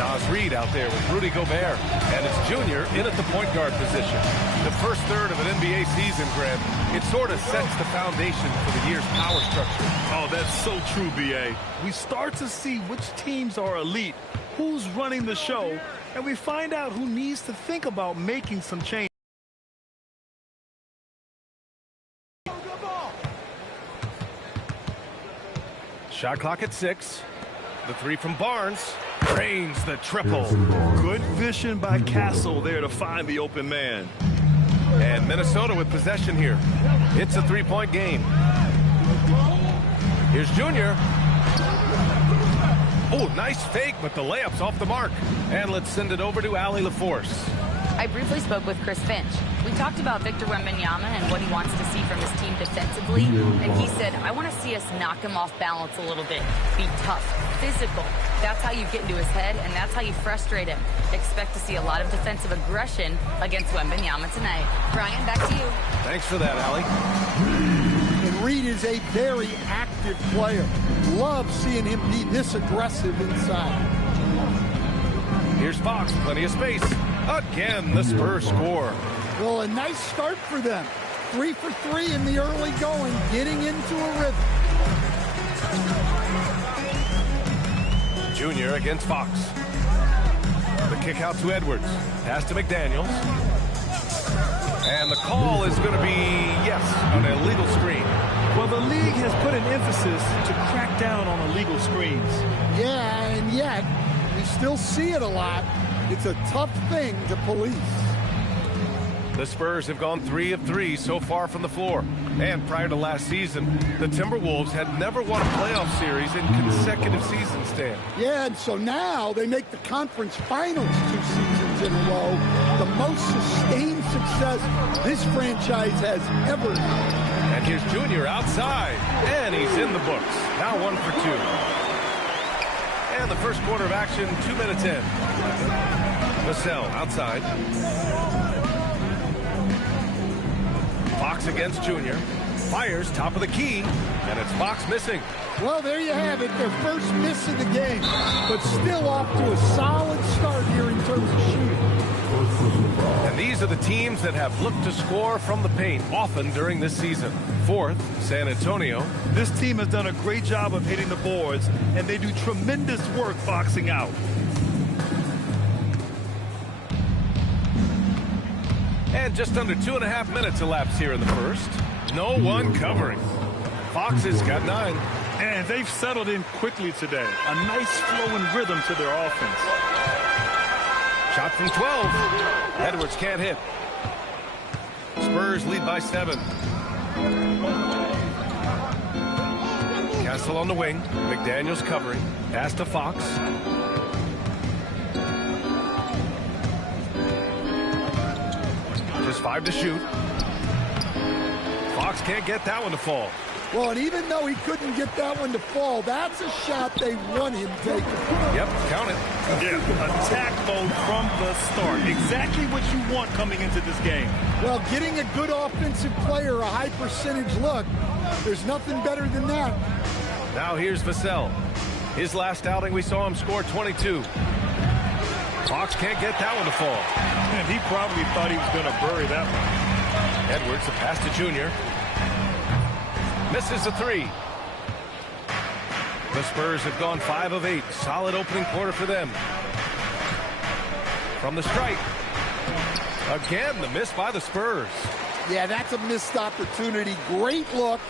Naz Reid out there with Rudy Gobert. And it's Junior in at the point guard position. The first third of an NBA season, Grant, it sort of sets the foundation for the year's power structure. Oh, that's so true, B.A. We start to see which teams are elite, who's running the show, and we find out who needs to think about making some change. Shot clock at 6. The 3 from Barnes. Drains the triple. Good vision by Castle there to find the open man. And Minnesota with possession here. It's a 3-point game. Here's Junior. Oh, nice fake, but the layup's off the mark. And let's send it over to Allie LaForce. I briefly spoke with Chris Finch. We talked about Victor Wembanyama and what he wants to see from his team defensively. And he said, I want to see us knock him off balance a little bit. Be tough, physical. That's how you get into his head, and that's how you frustrate him. Expect to see a lot of defensive aggression against Wembanyama tonight. Brian, back to you. Thanks for that, Allie. And Reid is a very active player. Love seeing him be this aggressive inside. Here's Fox, plenty of space. Again, the Spurs score. Well, a nice start for them. 3 for 3 in the early going, getting into a rhythm. Junior against Fox. The kick out to Edwards. Pass to McDaniels. And the call is going to be, yes, an illegal screen. Well, the league has put an emphasis to crack down on illegal screens. Yeah, and yet, we still see it a lot. It's a tough thing to police. The Spurs have gone 3 of 3 so far from the floor. And prior to last season, the Timberwolves had never won a playoff series in consecutive seasons, Stan. Yeah, and so now they make the conference finals 2 seasons in a row. The most sustained success this franchise has ever had. And here's Junior outside, and he's in the books. Now 1 for 2. And the first quarter of action, 2 minutes in. Vassell outside. Fox against Junior. Fires top of the key, and it's Fox missing. Well, there you have it, their first miss of the game, but still off to a solid start here in terms of shooting. And these are the teams that have looked to score from the paint often during this season. 4th, San Antonio. This team has done a great job of hitting the boards, and they do tremendous work boxing out. And just under 2.5 minutes elapsed here in the first. No one covering. Fox has got 9. And they've settled in quickly today. A nice flowing rhythm to their offense. Shot from 12. Edwards can't hit. Spurs lead by 7. Castle on the wing. McDaniels covering. Pass to Fox. Just 5 to shoot. Fox can't get that one to fall. Well, and even though he couldn't get that one to fall, that's a shot they want him taking. Yep, count it. Yeah, attack mode from the start. Exactly what you want coming into this game. Well, getting a good offensive player a high percentage look, there's nothing better than that. Now here's Vassell. His last outing, we saw him score 22. Fox can't get that one to fall. And he probably thought he was going to bury that one. Edwards, a pass to Junior. Misses the three. The Spurs have gone 5 of 8. Solid opening quarter for them. From the stripe. Again, the miss by the Spurs. Yeah, that's a missed opportunity. Great look.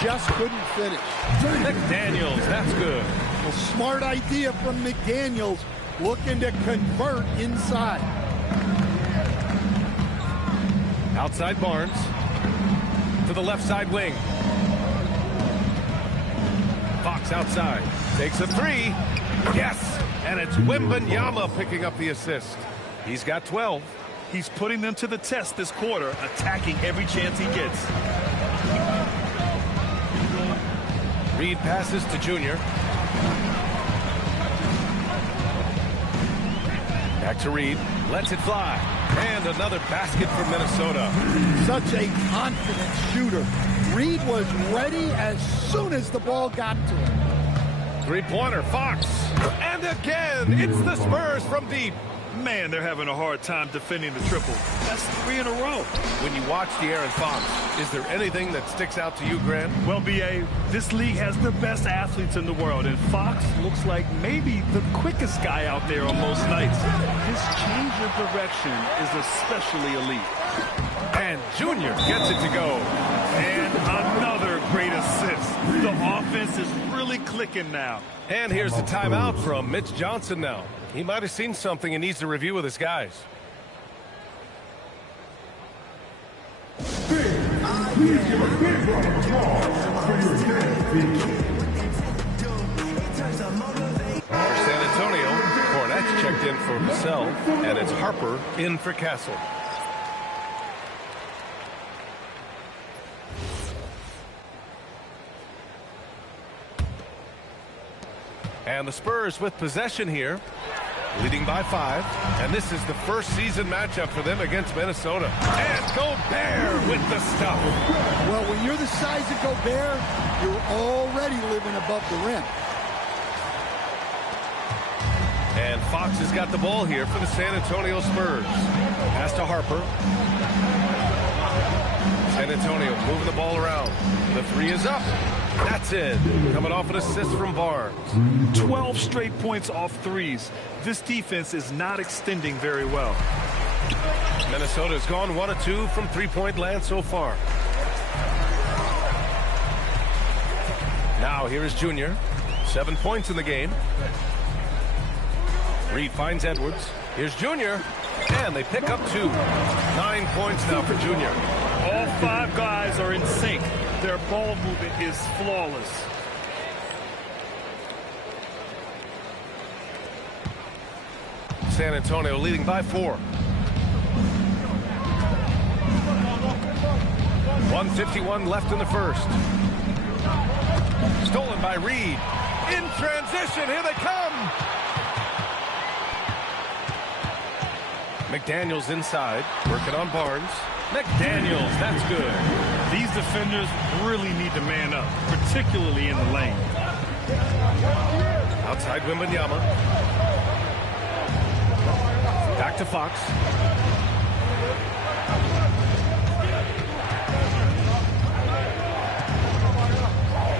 Just couldn't finish. McDaniels, that's good. A smart idea from McDaniels, looking to convert inside. Outside Barnes. To the left side wing. Fox outside. Takes a three. Yes! And it's Wembanyama picking up the assist. He's got 12. He's putting them to the test this quarter, attacking every chance he gets. Reed passes to Junior. Back to Reed. Lets it fly. And another basket for Minnesota. Such a confident shooter. Reed was ready as soon as the ball got to him. Three-pointer, Fox. And again, it's the Spurs from deep. Man, they're having a hard time defending the triple. That's 3 in a row. When you watch De'Aaron Fox, is there anything that sticks out to you, Grant? Well, B.A., this league has the best athletes in the world, and Fox looks like maybe the quickest guy out there on most nights. His change of direction is especially elite. And Junior gets it to go. And another great assist. The offense is really clicking now. And here's the timeout from Mitch Johnson now. He might have seen something and needs to review with his guys. Please give a big round of applause for your For San Antonio, Cornette's checked in for himself, and it's Harper in for Castle. And the Spurs with possession here, leading by 5. And this is the first season matchup for them against Minnesota. And Gobert with the stuff. Well, when you're the size of Gobert, you're already living above the rim. And Fox has got the ball here for the San Antonio Spurs. Pass to Harper. San Antonio moving the ball around. The three is up. That's it. Coming off an assist from Barnes. 12 straight points off threes. This defense is not extending very well. Minnesota's gone 1 of 2 from three-point land so far. Now here is Junior. 7 points in the game. Reed finds Edwards. Here's Junior. And they pick up 2. 9 points now for Junior. All 5 guys are in sync. Their ball movement is flawless. San Antonio leading by 4. 1:51 left in the first. Stolen by Reed. In transition, here they come. McDaniels inside, working on Barnes. McDaniels, that's good. These defenders really need to man up, particularly in the lane. Outside Wembanyama. Back to Fox.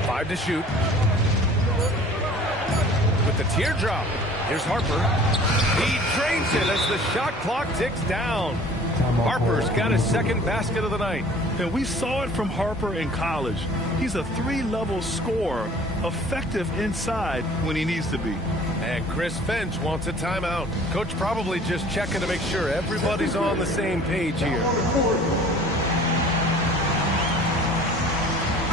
Five to shoot. With the teardrop. Here's Harper. He drains it as the shot clock ticks down. Harper's got his second basket of the night. And we saw it from Harper in college. He's a 3-level scorer, effective inside when he needs to be. And Chris Finch wants a timeout. Coach probably just checking to make sure everybody's on the same page here.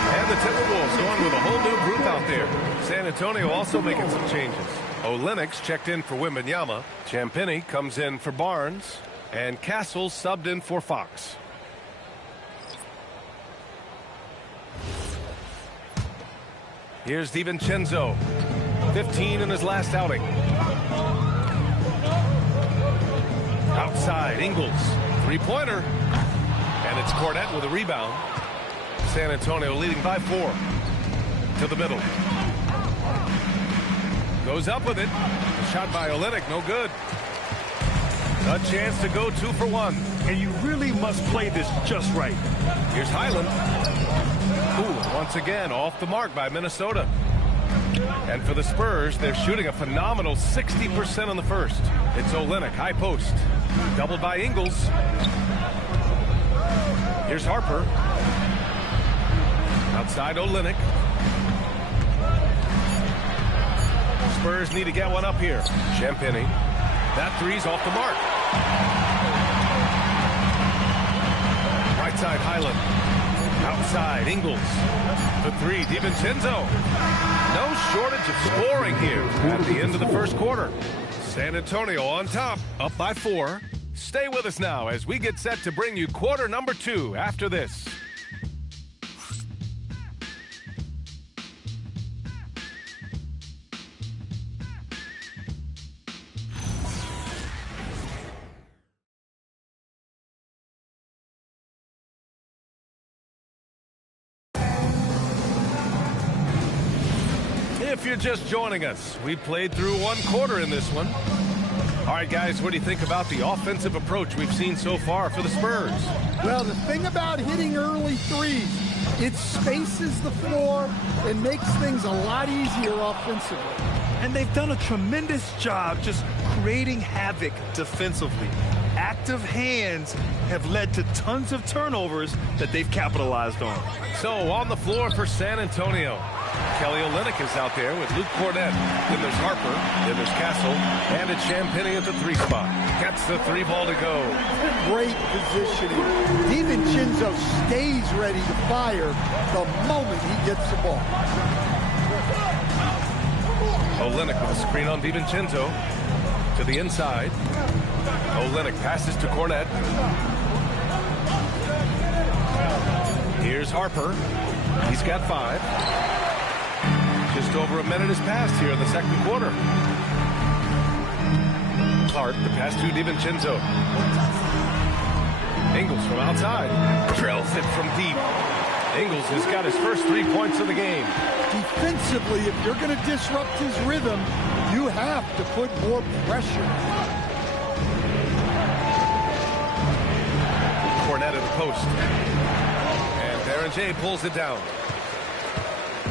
And the Timberwolves going with a whole new group out there. San Antonio also making some changes. Olynyk checked in for Wembanyama. Champagnie comes in for Barnes. And Castle subbed in for Fox. Here's DiVincenzo. 15 in his last outing. Outside, Ingles. Three-pointer. And it's Cornette with a rebound. San Antonio leading by 4. To the middle. Goes up with it. A shot by Olynyk, no good. A chance to go 2 for 1. And you really must play this just right. Here's Highland. Ooh, once again, off the mark by Minnesota. And for the Spurs, they're shooting a phenomenal 60% on the first. It's Olynyk, high post. Doubled by Ingles. Here's Harper. Outside Olynyk. Spurs need to get one up here. Champagnie. That three's off the mark. Right side Highland. Outside Ingles. The three, DiVincenzo. No shortage of scoring here at the end of the first quarter. San Antonio on top, up by 4. Stay with us now as we get set to bring you quarter number 2 after this. If you're just joining us, we played through 1 quarter in this one. All right, guys, what do you think about the offensive approach we've seen so far for the Spurs? Well, the thing about hitting early threes, it spaces the floor and makes things a lot easier offensively. And they've done a tremendous job just creating havoc defensively. Active hands have led to tons of turnovers that they've capitalized on. So on the floor for San Antonio, Kelly Olynyk is out there with Luke Cornett. Then there's Harper, then there's Castle, and it's Champagnie at the 3 spot. Gets the 3 ball to go. Great positioning. DiVincenzo stays ready to fire the moment he gets the ball. Olynyk with a screen on DiVincenzo to the inside. Olynyk passes to Cornett. Here's Harper. He's got 5. Just over a minute has passed here in the second quarter. Clark, the pass to DiVincenzo. Ingles from outside. Drills it from deep. Ingles has got his first 3 points of the game. Defensively, if you're going to disrupt his rhythm, you have to put more pressure. Cornett at the post. And Baron J pulls it down.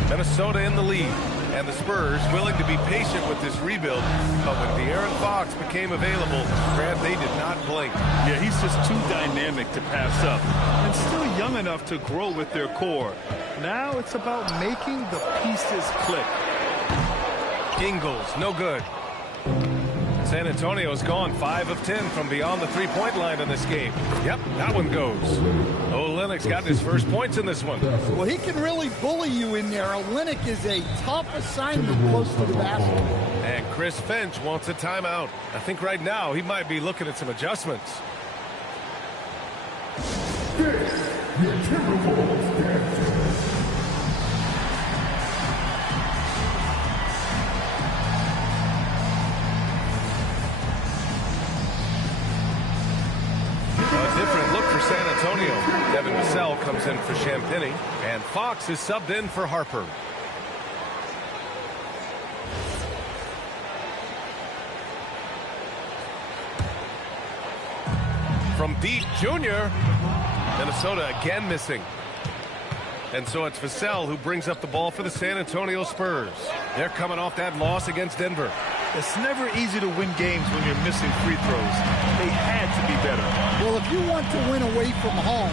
Minnesota in the lead, and the Spurs willing to be patient with this rebuild. But when De'Aaron Fox became available, Grant, they did not blink. Yeah, he's just too dynamic to pass up, and still young enough to grow with their core. Now it's about making the pieces click. Ingles, no good. San Antonio's gone 5 of 10 from beyond the 3-point line in this game. Yep, that one goes. Olynyk's got his first points in this one. Well, he can really bully you in there. Olynyk is a tough assignment close to the basket. And Chris Finch wants a timeout. I think right now he might be looking at some adjustments. San Antonio. Devin Vassell comes in for Champagnie, and Fox is subbed in for Harper. From deep, Junior. Minnesota again missing. And so it's Vassell who brings up the ball for the San Antonio Spurs. They're coming off that loss against Denver. It's never easy to win games when you're missing free throws. They had to be better. Well, if you want to win away from home,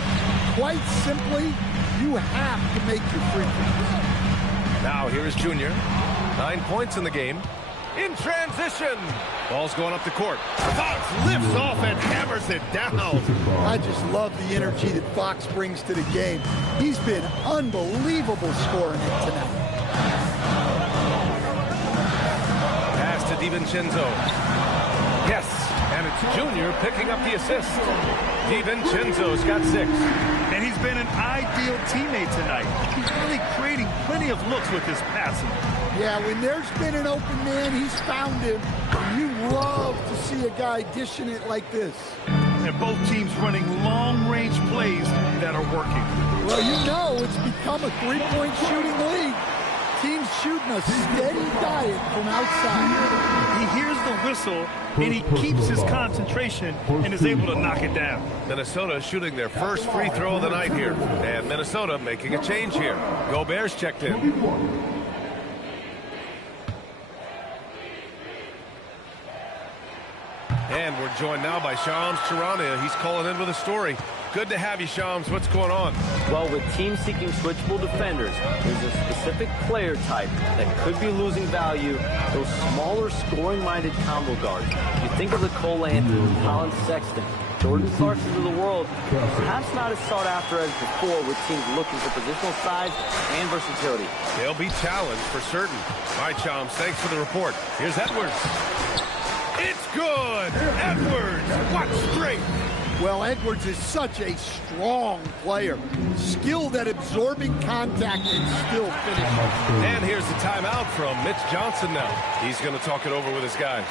quite simply, you have to make your free throws. Now here's Junior. 9 points in the game. In transition. Ball's going up the court. Fox lifts off and hammers it down. I just love the energy that Fox brings to the game. He's been unbelievable scoring it tonight. Pass to DiVincenzo. Yes, and it's Junior picking up the assist. DiVincenzo's got 6. And he's been an ideal teammate tonight. He's really creating plenty of looks with his passing. Yeah, when there's been an open man, he's found him. And you love to see a guy dishing it like this. And both teams running long-range plays that are working. Well, you know it's become a three-point shooting league. Teams shooting a steady diet from outside. He hears the whistle, and he keeps his concentration and is able to knock it down. Minnesota shooting their first free throw of the night here. And Minnesota making a change here. Gobert's checked in. And we're joined now by Shams Charania. He's calling in with a story. Good to have you, Shams. What's going on? Well, with teams seeking switchable defenders, there's a specific player type that could be losing value, those smaller scoring-minded combo guards. You think of the Cole Anthony, Colin Sexton, Jordan Clarkson of the world, perhaps not as sought after as before with teams looking for positional size and versatility. They'll be challenged for certain. All right, Shams, thanks for the report. Here's Edwards. It's good! Edwards, what strength! Well, Edwards is such a strong player. Skilled at absorbing contact and still finishing. And here's the timeout from Mitch Johnson now. He's going to talk it over with his guys.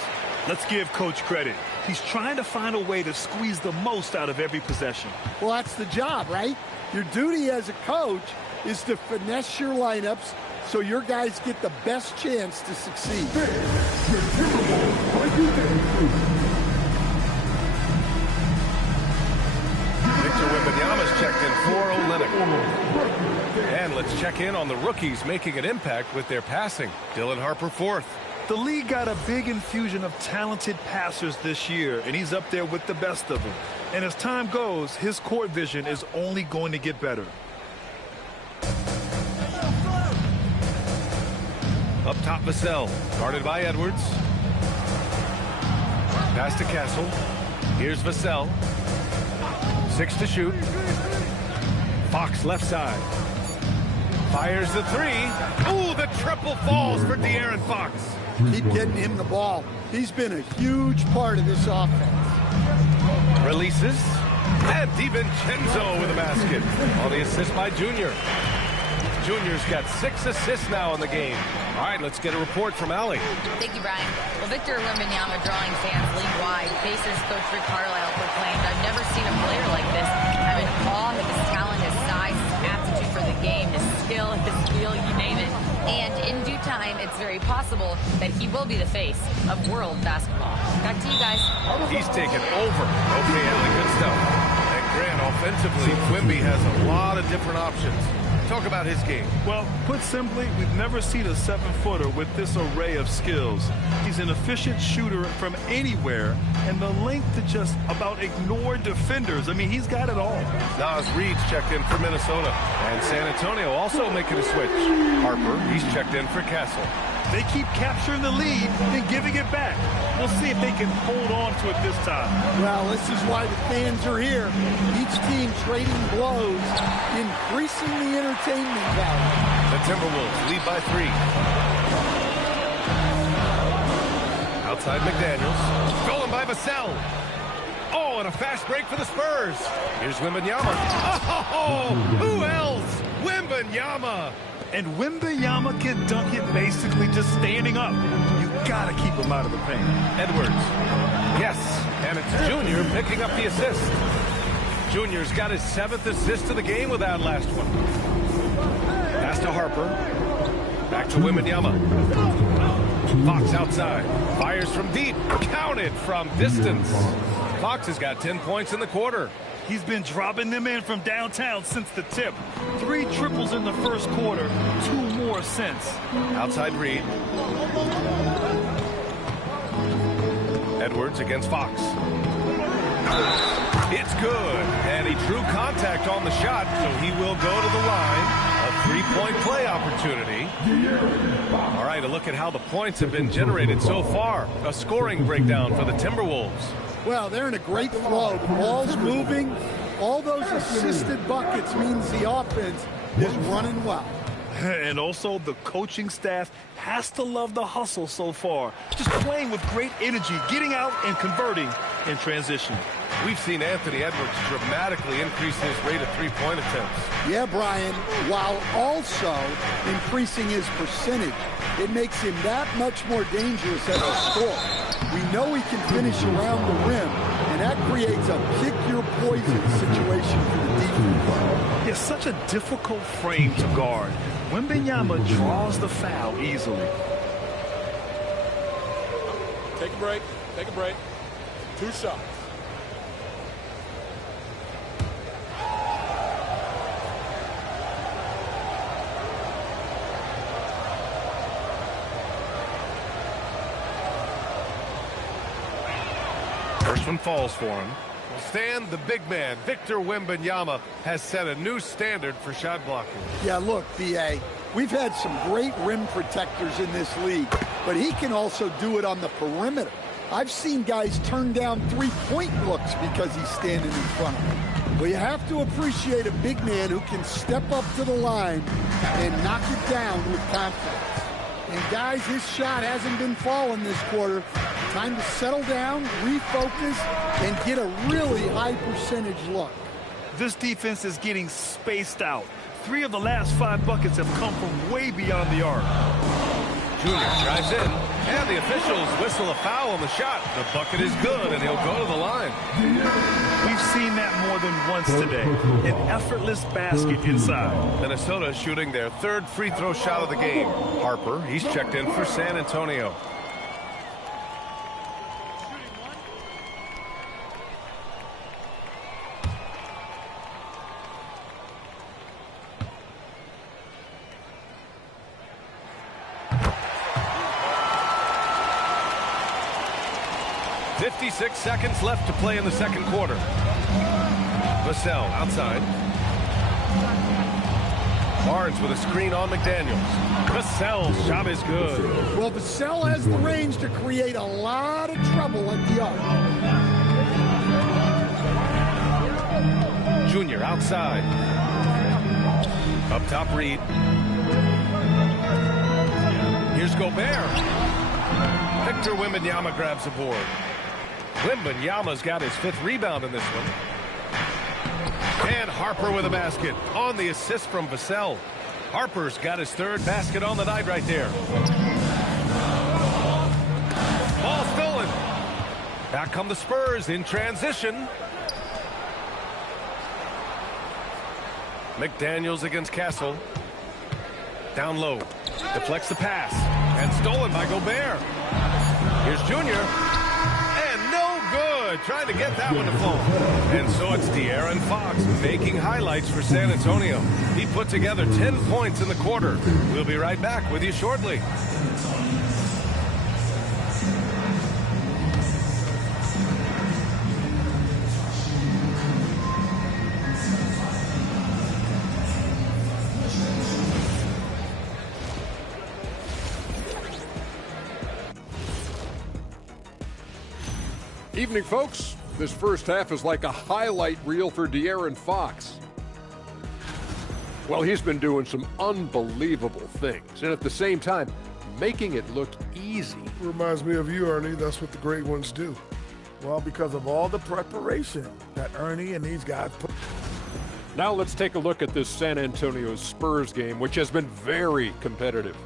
Let's give Coach credit. He's trying to find a way to squeeze the most out of every possession. Well, that's the job, right? Your duty as a coach is to finesse your lineups so your guys get the best chance to succeed. Victor Wembanyama's checked in for Olynyk. And let's check in on the rookies making an impact with their passing. Dylan Harper fourth. The league got a big infusion of talented passers this year, and he's up there with the best of them. And as time goes, his court vision is only going to get better. Up top, Vassell, guarded by Edwards. Pass to Castle. Here's Vassell. 6 to shoot. Fox left side. Fires the three. Ooh, the triple falls for De'Aaron Fox. Keep getting him the ball. He's been a huge part of this offense. Releases. And DiVincenzo with a basket on the assist by Junior. Junior's got 6 assists now in the game. All right, let's get a report from Allie. Thank you, Brian. Well, Victor Wembanyama drawing fans league-wide. Pacers coach Rick Carlisle proclaimed, "I've never seen a player like this. I'm in awe of his talent, his size, his aptitude for the game, his skill, his feel, you name it." And in due time, it's very possible that he will be the face of world basketball. Back to you guys. He's taken over. Okay, Allie, good stuff. And Grant, offensively, Wemby has a lot of different options. Talk about his game. Well, put simply, we've never seen a 7-footer with this array of skills. He's an efficient shooter from anywhere, and the length to just about ignore defenders. I mean, he's got it all. Naz Reid's checked in for Minnesota. And San Antonio also making a switch. Harper, he's checked in for Castle. They keep capturing the lead, then giving it back. We'll see if they can hold on to it this time. Well, this is why the fans are here. Each team trading blows, increasing the entertainment value. The Timberwolves lead by 3. Outside McDaniels. Stolen by Vassell. Oh, and a fast break for the Spurs. Here's Wembanyama. Oh, who else? Wembanyama. And Wembanyama can dunk it basically just standing up. You gotta keep him out of the paint. Edwards. Yes, and it's Junior picking up the assist. Junior's got his 7th assist of the game with that last one. Pass to Harper. Back to Wembanyama. Fox outside. Fires from deep. Counted from distance. Fox has got 10 points in the quarter. He's been dropping them in from downtown since the tip. 3 triples in the first quarter, 2 more since. Outside Reid. Edwards against Fox. It's good. And he drew contact on the shot, so he will go to the line. A 3-point play opportunity. All right, a look at how the points have been generated so far. A scoring breakdown for the Timberwolves. Well, they're in a great flow. The ball's moving. All those assisted buckets means the offense is running well. And also, the coaching staff has to love the hustle so far. Just playing with great energy, getting out and converting in transition. We've seen Anthony Edwards dramatically increase his rate of 3-point attempts. Yeah, Brian, while also increasing his percentage. It makes him that much more dangerous as a scorer. We know he can finish around the rim, and that creates a pick-your-poison situation for the defense. It's such a difficult frame to guard. Wembanyama draws the foul easily. Take a break. Take a break. 2 shots. First one falls for him. Stan, the big man, Victor Wembanyama, has set a new standard for shot blocking. Yeah, look, B.A., we've had some great rim protectors in this league, but he can also do it on the perimeter. I've seen guys turn down three-point looks because he's standing in front of them. Well, you have to appreciate a big man who can step up to the line and knock it down with confidence. And guys, his shot hasn't been falling this quarter. Time to settle down, refocus, and get a really high percentage look. This defense is getting spaced out. 3 of the last 5 buckets have come from way beyond the arc. Junior drives in, and the officials whistle a foul on the shot. The bucket is good, and he'll go to the line. We've seen that more than once today. An effortless basket inside. Minnesota shooting their 3rd free throw shot of the game. Harper, he's checked in for San Antonio. .56 seconds left to play in the second quarter. Vassell outside. Barnes with a screen on McDaniels. Vassell's shot is good. Well, Vassell has the range to create a lot of trouble at the arc. Junior outside. Up top, Reed. Here's Gobert. Victor Wembanyama grabs the board. Wembanyama's got his 5th rebound in this one. And Harper with a basket on the assist from Vassell. Harper's got his 3rd basket on the night right there. Ball stolen. Back come the Spurs in transition. McDaniels against Castle. Down low. Deflects the pass. And stolen by Gobert. Here's Junior. Good, trying to get that one to fall. And so it's De'Aaron Fox making highlights for San Antonio. He put together 10 points in the quarter. We'll be right back with you shortly. Evening, folks. This first half is like a highlight reel for De'Aaron Fox. Well, he's been doing some unbelievable things, and at the same time, making it look easy. Reminds me of you, Ernie. That's what the great ones do. Well, because of all the preparation that Ernie and these guys put. Now let's take a look at this San Antonio Spurs game, which has been very competitive.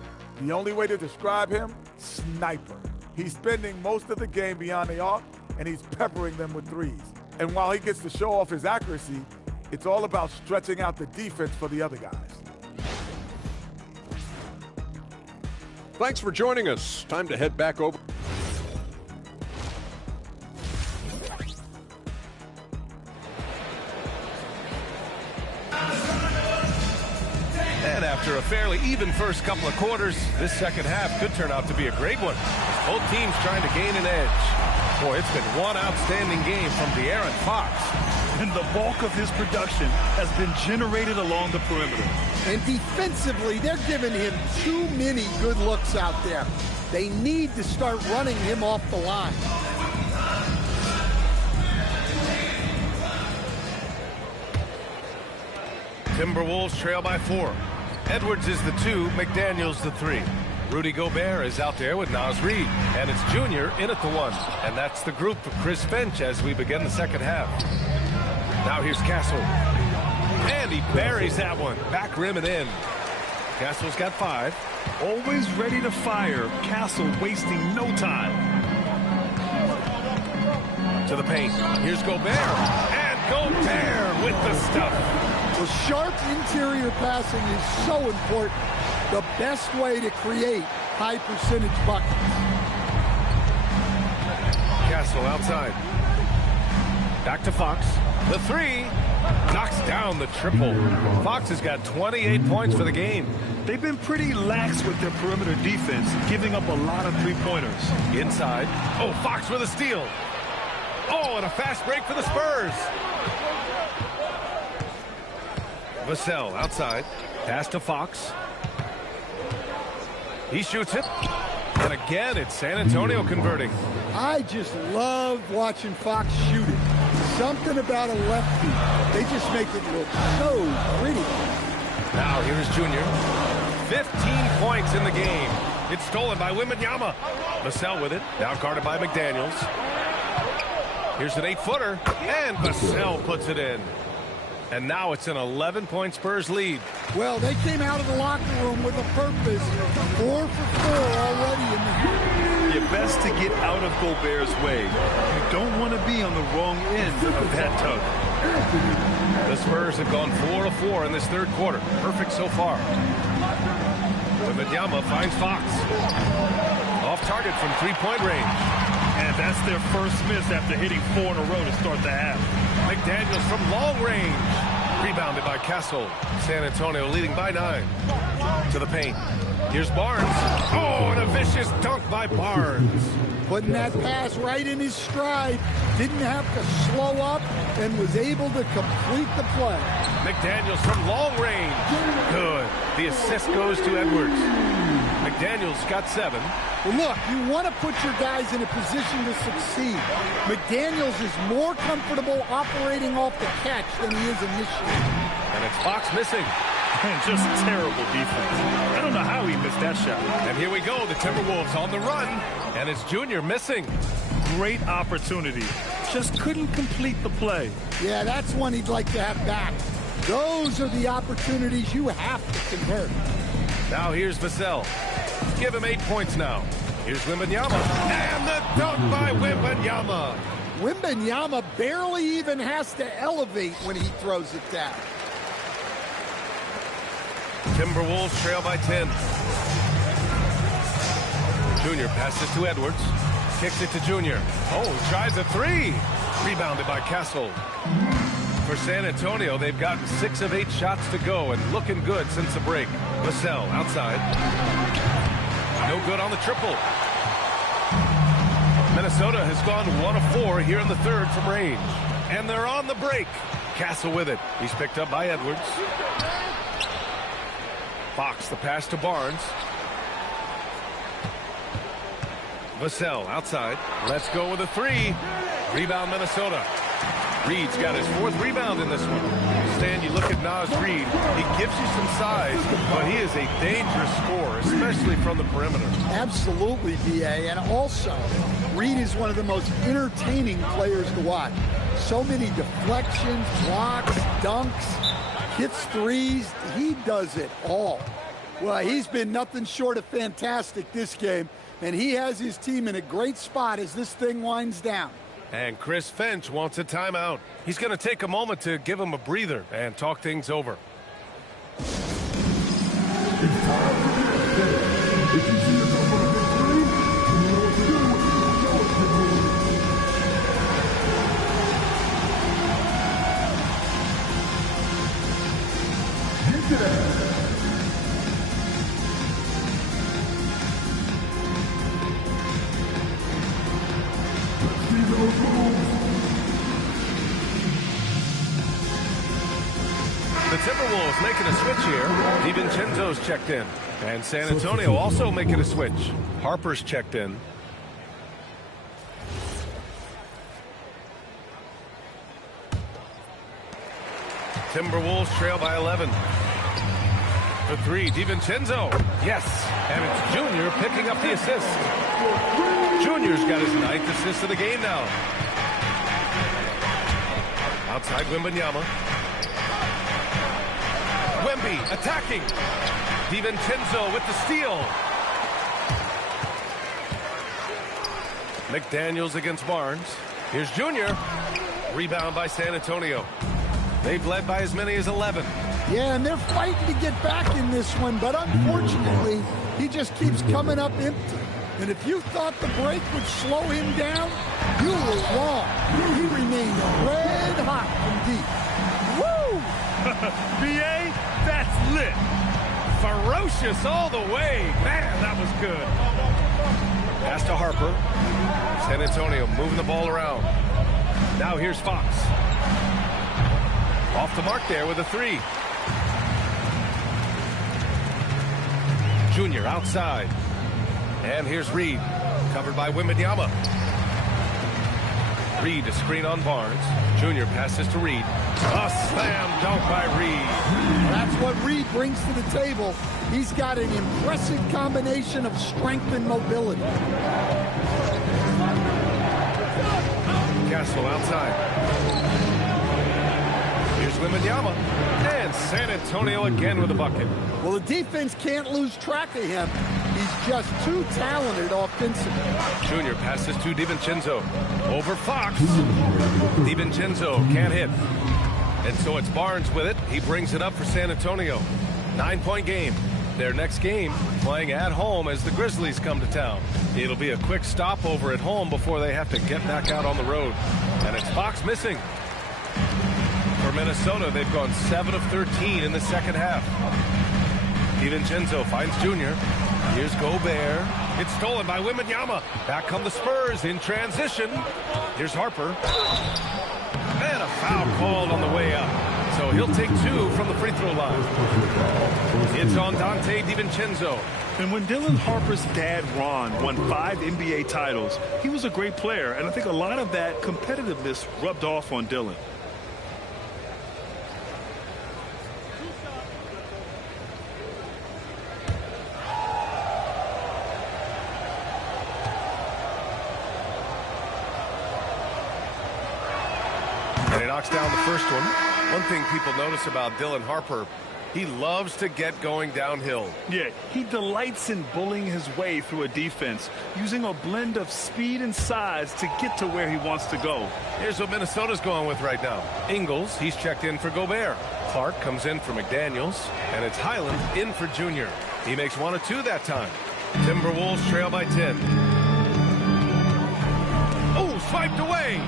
The only way to describe him, sniper. He's spending most of the game beyond the arc, and he's peppering them with threes. And while he gets to show off his accuracy, it's all about stretching out the defense for the other guys. Thanks for joining us. Time to head back over. And after a fairly even first couple of quarters, this second half could turn out to be a great one. Both teams trying to gain an edge. Boy, it's been one outstanding game from De'Aaron Fox. And the bulk of his production has been generated along the perimeter. And defensively, they're giving him too many good looks out there. They need to start running him off the line. Timberwolves trail by 4. Edwards is the 2, McDaniels the 3. Rudy Gobert is out there with Naz Reid, and it's Junior in at the 1. And that's the group for Chris Finch as we begin the second half. Now here's Castle. And he buries that one. Back rim and in. Castle's got 5. Always ready to fire. Castle wasting no time. To the paint. Here's Gobert. And Gobert with the stuff. The sharp interior passing is so important. The best way to create high percentage buckets. Castle outside. Back to Fox. The three. Knocks down the triple. Fox has got 28 points for the game. They've been pretty lax with their perimeter defense, giving up a lot of three-pointers. Inside. Oh, Fox with a steal. Oh, and a fast break for the Spurs. Vassell outside. Pass to Fox. He shoots it. And again, it's San Antonio converting. I just love watching Fox shoot it. Something about a lefty. They just make it look so pretty. Now here's Junior. 15 points in the game. It's stolen by Wembanyama. Vassell with it. Now guarded by McDaniels. Here's an 8-footer. And Vassell puts it in. And now it's an 11-point Spurs lead. Well, they came out of the locker room with a purpose. 4 for 4 already in the game. You're best to get out of Gobert's way. You don't want to be on the wrong end of that tug. The Spurs have gone 4 of 4 in this third quarter. Perfect so far. Wembanyama finds Fox. Off target from three-point range. And that's their first miss after hitting 4 in a row to start the half. McDaniels from long range. Rebounded by Castle. San Antonio leading by 9. To the paint. Here's Barnes. Oh, and a vicious dunk by Barnes. Putting that pass right in his stride. Didn't have to slow up and was able to complete the play. McDaniels from long range. Good. The assist goes to Edwards. McDaniels got 7. Well, look, you want to put your guys in a position to succeed. McDaniels is more comfortable operating off the catch than he is initially. And it's Fox missing. And just terrible defense. I don't know how he missed that shot. And here we go. The Timberwolves on the run. And it's Junior missing. Great opportunity. Just couldn't complete the play. Yeah, that's one he'd like to have back. Those are the opportunities you have to convert. Now here's Vassell. Give him 8 points now. Here's Wembanyama. And the dunk by Wembanyama. Wembanyama barely even has to elevate when he throws it down. Timberwolves trail by 10. Junior passes to Edwards. Kicks it to Junior. Oh, tries a 3. Rebounded by Castle. For San Antonio, they've gotten 6 of 8 shots to go and looking good since the break. Vassell outside. No good on the triple. Minnesota has gone 1 of 4 here in the third from range. And they're on the break. Castle with it. He's picked up by Edwards. Fox, the pass to Barnes. Vassell outside. Let's go with a 3. Rebound Minnesota. Reed's got his 4th rebound in this one. Stan, you look at Naz Reid, he gives you some size, but he is a dangerous scorer, especially from the perimeter. Absolutely, B.A. And also, Reed is one of the most entertaining players to watch. So many deflections, blocks, dunks, hits threes. He does it all. Well, he's been nothing short of fantastic this game, and he has his team in a great spot as this thing winds down. And Chris Finch wants a timeout. He's going to take a moment to give him a breather and talk things over. The Timberwolves making a switch here. DiVincenzo's checked in. And San Antonio also making a switch. Harper's checked in. Timberwolves trail by 11. For 3, DiVincenzo. Yes. And it's Junior picking up the assist. Junior's got his 9th assist of the game now. Outside Wembanyama. Wemby attacking. DiVincenzo with the steal. McDaniels against Barnes. Here's Junior. Rebound by San Antonio. They've led by as many as 11. Yeah, and they're fighting to get back in this one, but unfortunately, he just keeps coming up empty. And if you thought the break would slow him down, you were wrong. He remained red hot from deep. Woo! BA, that's lit. Ferocious all the way. Man, that was good. Pass to Harper. San Antonio moving the ball around. Now here's Fox. Off the mark there with a three. Junior outside. And here's Reed. Covered by Wembanyama. Reed to screen on Barnes. Junior passes to Reed. A slam dunk by Reed. That's what Reed brings to the table. He's got an impressive combination of strength and mobility. Castle outside. Here's Wembanyama. And San Antonio again with a bucket. Well, the defense can't lose track of him. He's just too talented offensively. Junior passes to DiVincenzo. Over Fox. DiVincenzo can't hit. And so it's Barnes with it. He brings it up for San Antonio. 9-point game. Their next game playing at home as the Grizzlies come to town. It'll be a quick stopover at home before they have to get back out on the road. And it's Fox missing. For Minnesota, they've gone 7 of 13 in the second half. DiVincenzo finds Junior. Here's Gobert. It's stolen by Wembanyama. Back come the Spurs in transition. Here's Harper. And a foul called on the way up. So he'll take 2 from the free throw line. It's on Dante DiVincenzo. And when Dylan Harper's dad, Ron, won 5 NBA titles, he was a great player. And I think a lot of that competitiveness rubbed off on Dylan. And he knocks down the first one. One thing people notice about Dylan Harper, he loves to get going downhill. Yeah, he delights in bullying his way through a defense, using a blend of speed and size to get to where he wants to go. Here's what Minnesota's going with right now. Ingles, he's checked in for Gobert. Clark comes in for McDaniels, and it's Highland in for Junior. He makes 1 of 2 that time. Timberwolves trail by 10. Oh, swiped away.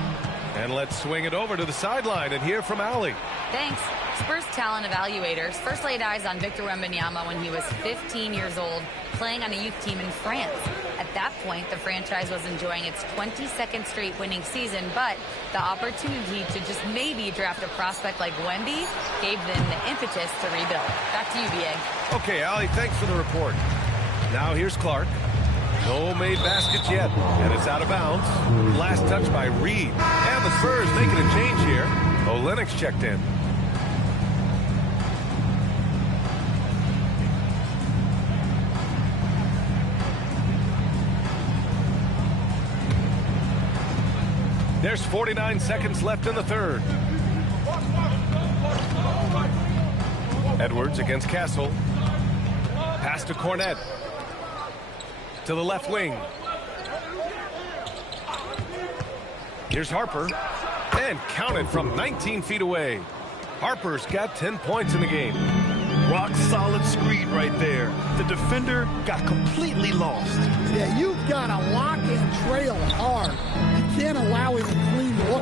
And let's swing it over to the sideline and hear from Allie. Thanks. Spurs talent evaluators first laid eyes on Victor Wembanyama when he was 15 years old, playing on a youth team in France. At that point, the franchise was enjoying its 22nd straight winning season, but the opportunity to just maybe draft a prospect like Wemby gave them the impetus to rebuild. Back to you, BA. Okay, Allie, thanks for the report. Now here's Clark. No made baskets yet, and it's out of bounds. Last touch by Reed. And the Spurs making a change here. Olenek's checked in. There's 49 seconds left in the third. Edwards against Castle. Pass to Cornette. To the left wing. Here's Harper. And counted from 19 feet away. Harper's got 10 points in the game. Rock solid screen right there. The defender got completely lost. Yeah, you've got to lock and trail hard. You can't allow him a clean look.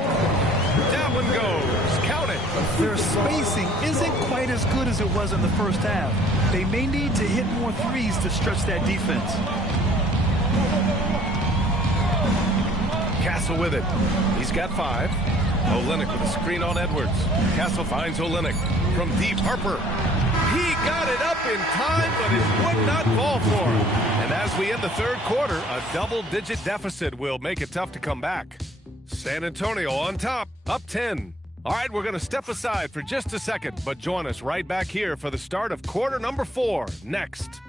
That one goes. Count it. Their spacing isn't quite as good as it was in the first half. They may need to hit more threes to stretch that defense. Castle with it. He's got 5. Olynyk with a screen on Edwards. Castle finds Olynyk. From deep, Harper. He got it up in time, but it would not fall for him. And as we end the third quarter, a double-digit deficit will make it tough to come back. San Antonio on top, up 10. All right, we're going to step aside for just a second, but join us right back here for the start of quarter number 4 next.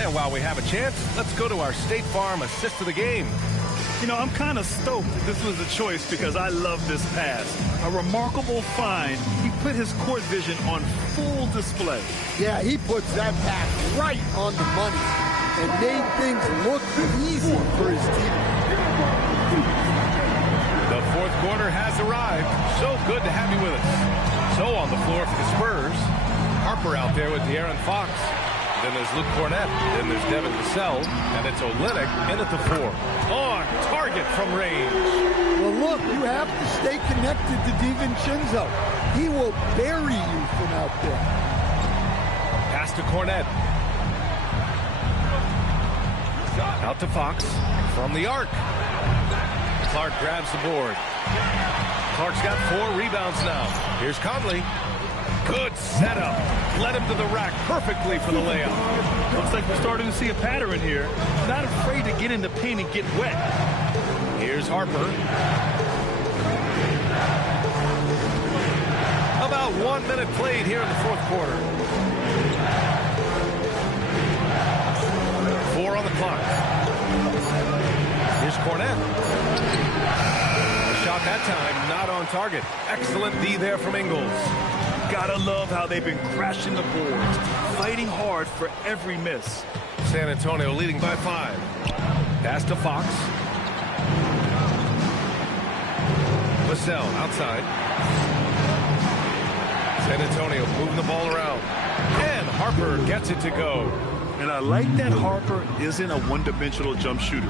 And while we have a chance, let's go to our State Farm assist of the game. You know, I'm kind of stoked that this was a choice because I love this pass. A remarkable find. He put his court vision on full display. Yeah, he puts that pass right on the money and made things look easy for his team. The fourth quarter has arrived. So good to have you with us. So on the floor for the Spurs, Harper out there with De'Aaron Fox. Then there's Luke Cornett. Then there's Devin Vassell. And it's Olynyk in at the 4. On target from range. Well, look, you have to stay connected to DiVincenzo. He will bury you from out there. Pass to Cornett. Out to Fox from the arc. Clark grabs the board. Clark's got 4 rebounds now. Here's Conley. Good setup. Led him to the rack perfectly for the layup. Looks like we're starting to see a pattern here. Not afraid to get in the paint and get wet. Here's Harper. About 1 minute played here in the fourth quarter. 4 on the clock. Here's Cornett. Shot that time, not on target. Excellent D there from Ingles. Gotta love how they've been crashing the boards, fighting hard for every miss. San Antonio leading by 5. Pass to Fox. Vassell outside. San Antonio moving the ball around. And Harper gets it to go. And I like that Harper isn't a one-dimensional jump shooter.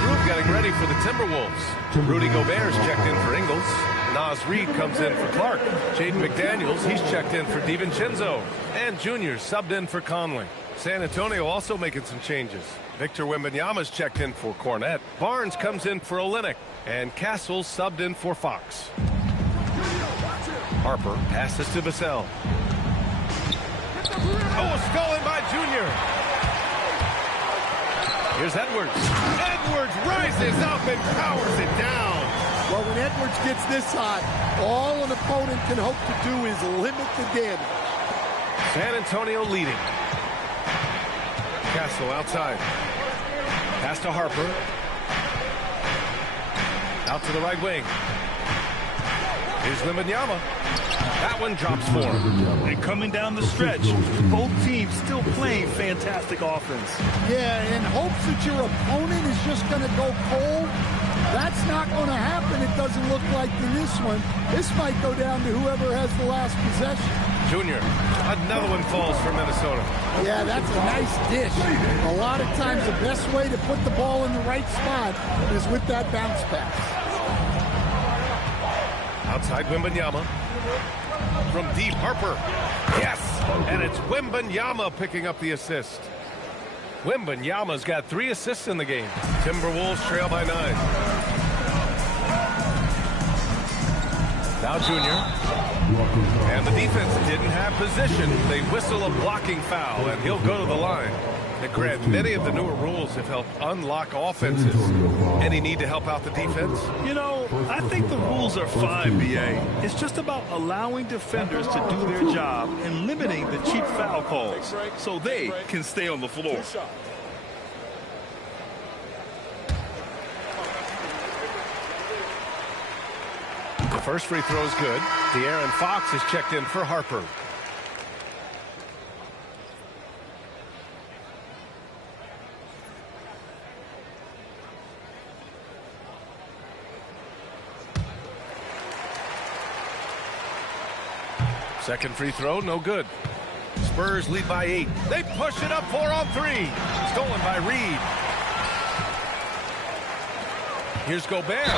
Group getting ready for the Timberwolves. Rudy Gobert's checked in for Ingles. Naz Reid comes in for Clark. Jaden McDaniels, he's checked in for DiVincenzo. And Junior subbed in for Conley. San Antonio also making some changes. Victor Wembanyama's checked in for Cornett. Barnes comes in for Olynyk. And Castle subbed in for Fox. Harper passes to Vassell. Oh, stolen by Junior. Here's Edwards. Edwards rises up and powers it down. Well, when Edwards gets this hot, all an opponent can hope to do is limit the damage. San Antonio leading. Castle outside. Pass to Harper. Out to the right wing. Here's Wembanyama. That one drops for him. And coming down the stretch, both teams still playing fantastic offense. Yeah, in hopes that your opponent is just going to go cold. That's not going to happen, it doesn't look like in this one. This might go down to whoever has the last possession. Junior. Another one falls for Minnesota. Yeah, that's a nice dish. A lot of times the best way to put the ball in the right spot is with that bounce pass. Outside Wembanyama. From deep, Harper. Yes! And it's Wembanyama picking up the assist. Wembanyama's got 3 assists in the game. Timberwolves trail by 9. Now Junior. And the defense didn't have position. They whistle a blocking foul, and he'll go to the line. And Grant, many of the newer rules have helped unlock offenses. Any need to help out the defense? You know, I think the rules are fine, B.A. It's just about allowing defenders to do their job and limiting the cheap foul calls so they can stay on the floor. The first free throw is good. De'Aaron Fox is checked in for Harper. Second free throw, no good. Spurs lead by 8. They push it up 4 on 3. Stolen by Reid. Here's Gobert.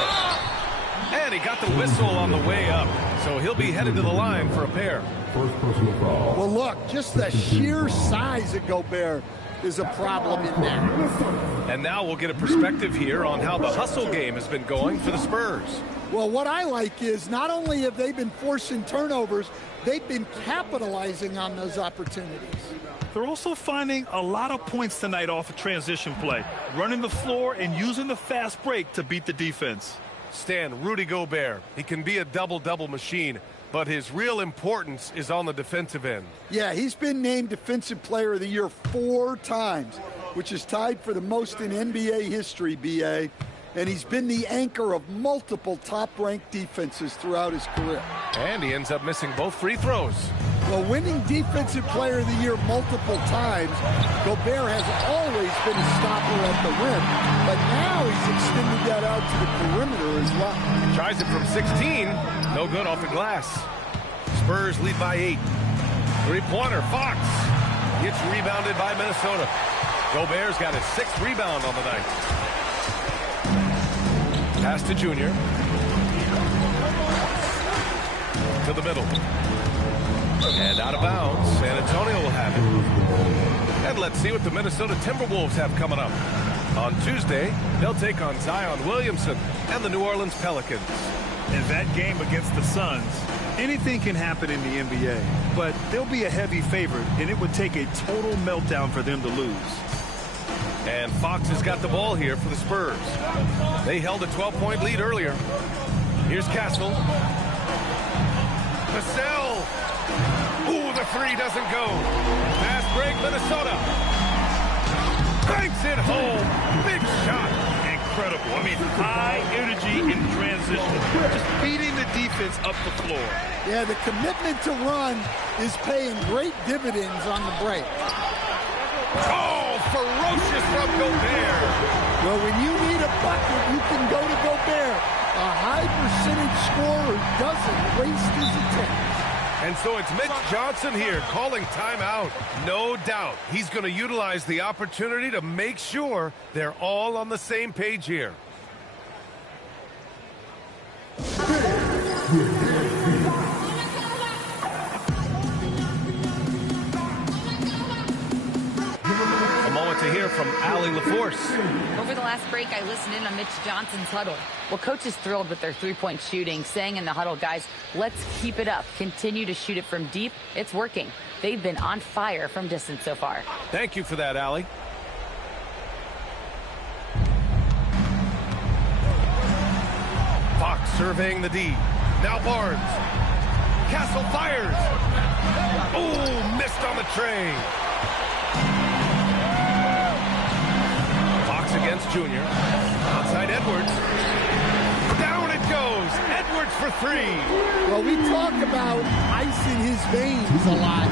And he got the whistle on the way up. So he'll be headed to the line for a pair. Well, look, just the sheer size of Gobert is a problem in that. And now we'll get a perspective here on how the hustle game has been going for the Spurs. Well, what I like is not only have they been forcing turnovers, they've been capitalizing on those opportunities. They're also finding a lot of points tonight off of transition play, running the floor and using the fast break to beat the defense. Stan, Rudy Gobert, he can be a double-double machine, but his real importance is on the defensive end. Yeah, he's been named Defensive Player of the Year 4 times, which is tied for the most in NBA history, B.A., and he's been the anchor of multiple top-ranked defenses throughout his career. And he ends up missing both free throws. Well, winning Defensive Player of the Year multiple times, Gobert has always been a stopper at the rim, but now he's extended that out to the perimeter as well. Tries it from 16. No good off the glass. Spurs lead by 8. Three-pointer, Fox. Gets rebounded by Minnesota. Gobert's got his 6th rebound on the night. Pass to Junior. To the middle. And out of bounds. San Antonio will have it. And let's see what the Minnesota Timberwolves have coming up. On Tuesday, they'll take on Zion Williamson and the New Orleans Pelicans. In that game against the Suns, anything can happen in the NBA, but they'll be a heavy favorite, and it would take a total meltdown for them to lose. And Fox has got the ball here for the Spurs. They held a 12-point lead earlier. Here's Castle. Vassell. Ooh, the three doesn't go. Fast break, Minnesota. Banks it home. Big shot. Incredible. I mean, high energy in transition. Just beating the defense up the floor. Yeah, the commitment to run is paying great dividends on the break. Oh, ferocious from Gobert. Well, when you need a bucket, you can go to Gobert. A high percentage scorer who doesn't waste his attempts. And so it's Mitch Johnson here calling timeout. No doubt he's going to utilize the opportunity to make sure they're all on the same page here. A moment to hear from Allie LaForce. Over the last break, I listened in on Mitch Johnson's huddle. Well, coach is thrilled with their three-point shooting, saying in the huddle, guys, let's keep it up. Continue to shoot it from deep. It's working. They've been on fire from distance so far. Thank you for that, Allie. Fox surveying the D. Now Barnes. Castle fires. Oh, missed on the tray. Fox against Junior. Outside Edwards. Down it goes. Edwards for three. Well, we talk about ice in his veins a lot,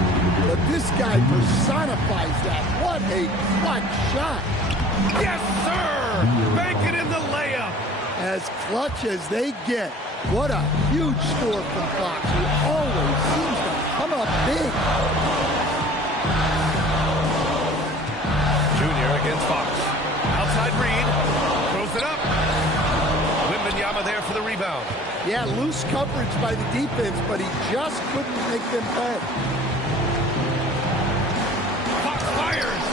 but this guy personifies that. What a clutch shot. Yes, sir. Bank it in the layup. As clutch as they get. What a huge score from Fox, who always seems to come up big. Junior against Fox. Outside Reed. Throws it up. Wembanyama there for the rebound. Yeah, loose coverage by the defense, but he just couldn't make them pay. Fox fires.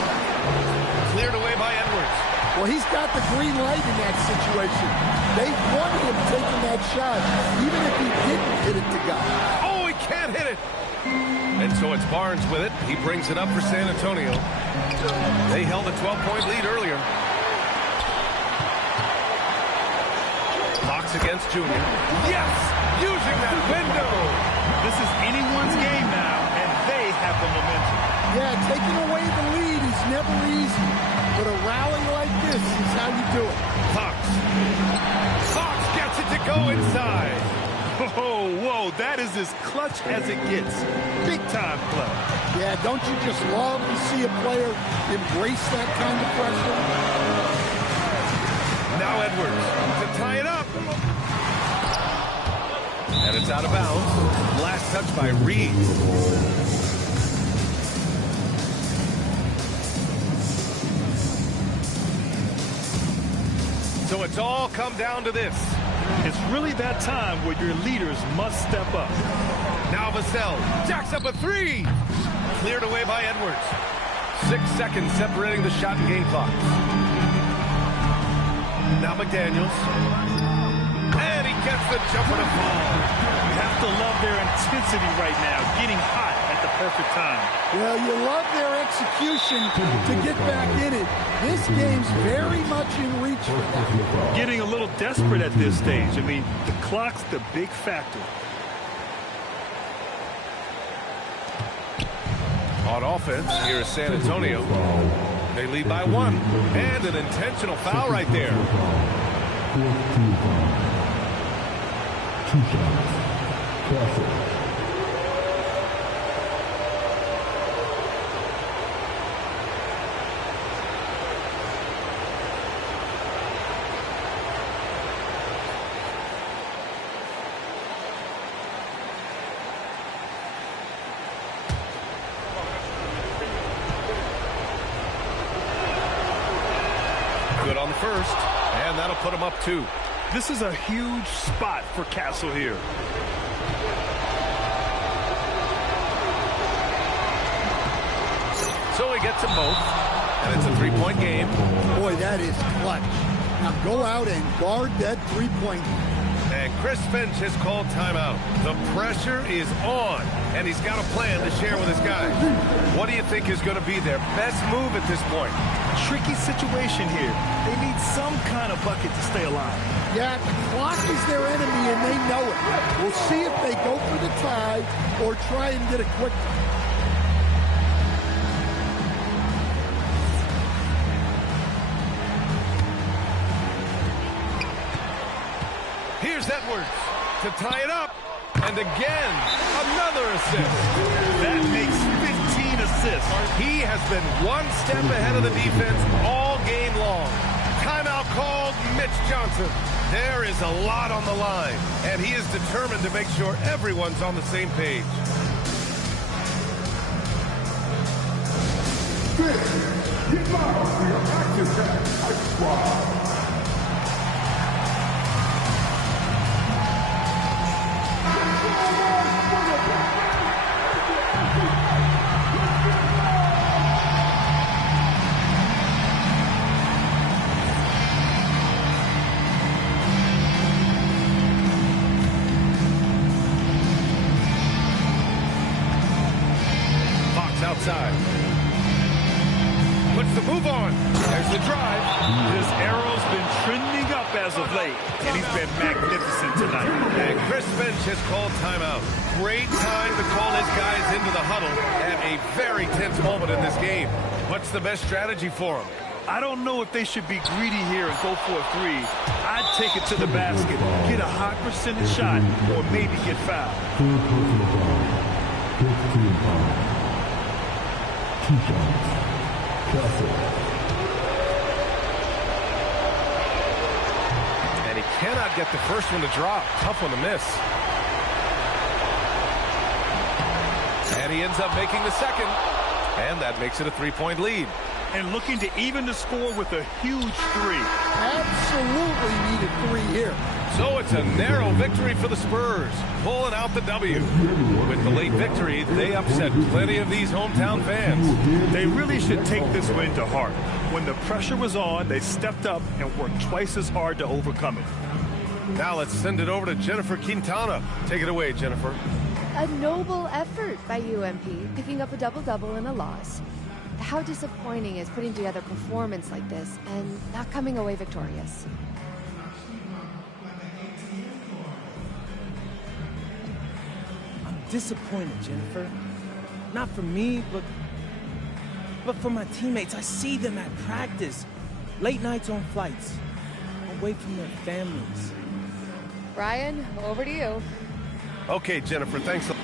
Cleared away by Edwards. Well, he's got the green light in that situation. They wanted him taking that shot, even if he didn't hit it to go. Oh, he can't hit it. And so it's Barnes with it. He brings it up for San Antonio. They held a 12-point lead earlier. Fox against Junior. Yes! Using that window! This is anyone's game now, and they have the momentum. Yeah, taking away the lead is never easy, but a rally like this is how you do it. Fox. Fox gets it to go inside. Oh, whoa, that is as clutch as it gets. Big time play. Yeah, don't you just love to see a player embrace that kind of pressure? Now Edwards to tie it up. And it's out of bounds. Last touch by Reed. So it's all come down to this. It's really that time where your leaders must step up. Now Vassell jacks up a three. Cleared away by Edwards. 6 seconds separating the shot and game clock. Now McDaniels. And he gets the jumper to fall. You have to love their intensity right now, getting hot at the perfect time. Well, you love their execution to get back in it. This game's very much in reach for them. Getting a little desperate at this stage. I mean, the clock's the big factor. On offense, here is San Antonio. They lead by 1. And an intentional foul right there. 2 shots. good on the first, and that'll put him up 2. This is a huge spot for Castle here. So he gets them both, and it's a 3-point game. Boy, that is clutch. Now go out and guard that 3-point. And Chris Finch has called timeout. The pressure is on, and he's got a plan to share with his guys. What do you think is going to be their best move at this point? Tricky situation here. They need some kind of bucket to stay alive. Yeah, the clock is their enemy, and they know it. We'll see if they go for the tie or try and get a quick. Here's Edwards to tie it up. And again, another assist. That makes 15 assists. He has been one step ahead of the defense all game long. Timeout called, Mitch Johnson. There is a lot on the line, and he is determined to make sure everyone's on the same page. Get out for your action squad. Outside. Puts the move on. There's the drive. His arrow's been trending up as of late, and he's been magnificent tonight. And Chris Finch has called timeout. Great time to call his guys into the huddle at a very tense moment in this game. What's the best strategy for him? I don't know if they should be greedy here and go for a 3. I'd take it to the basket, get a high percentage shot, or maybe get fouled. And he cannot get the first one to drop. Tough one to miss. And he ends up making the second. And that makes it a 3-point lead. And looking to even the score with a huge 3. Absolutely need a 3 here. So it's a narrow victory for the Spurs, pulling out the W. With the late victory, they upset plenty of these hometown fans. They really should take this win to heart. When the pressure was on, they stepped up and worked twice as hard to overcome it. Now let's send it over to Jennifer Quintana. Take it away, Jennifer. A noble effort by UMP, picking up a double-double in a loss. How disappointing is putting together a performance like this and not coming away victorious. Disappointed, Jennifer. Not for me, but for my teammates. I see them at practice, late nights on flights, away from their families. Brian, over to you. Okay, Jennifer, thanks a lot.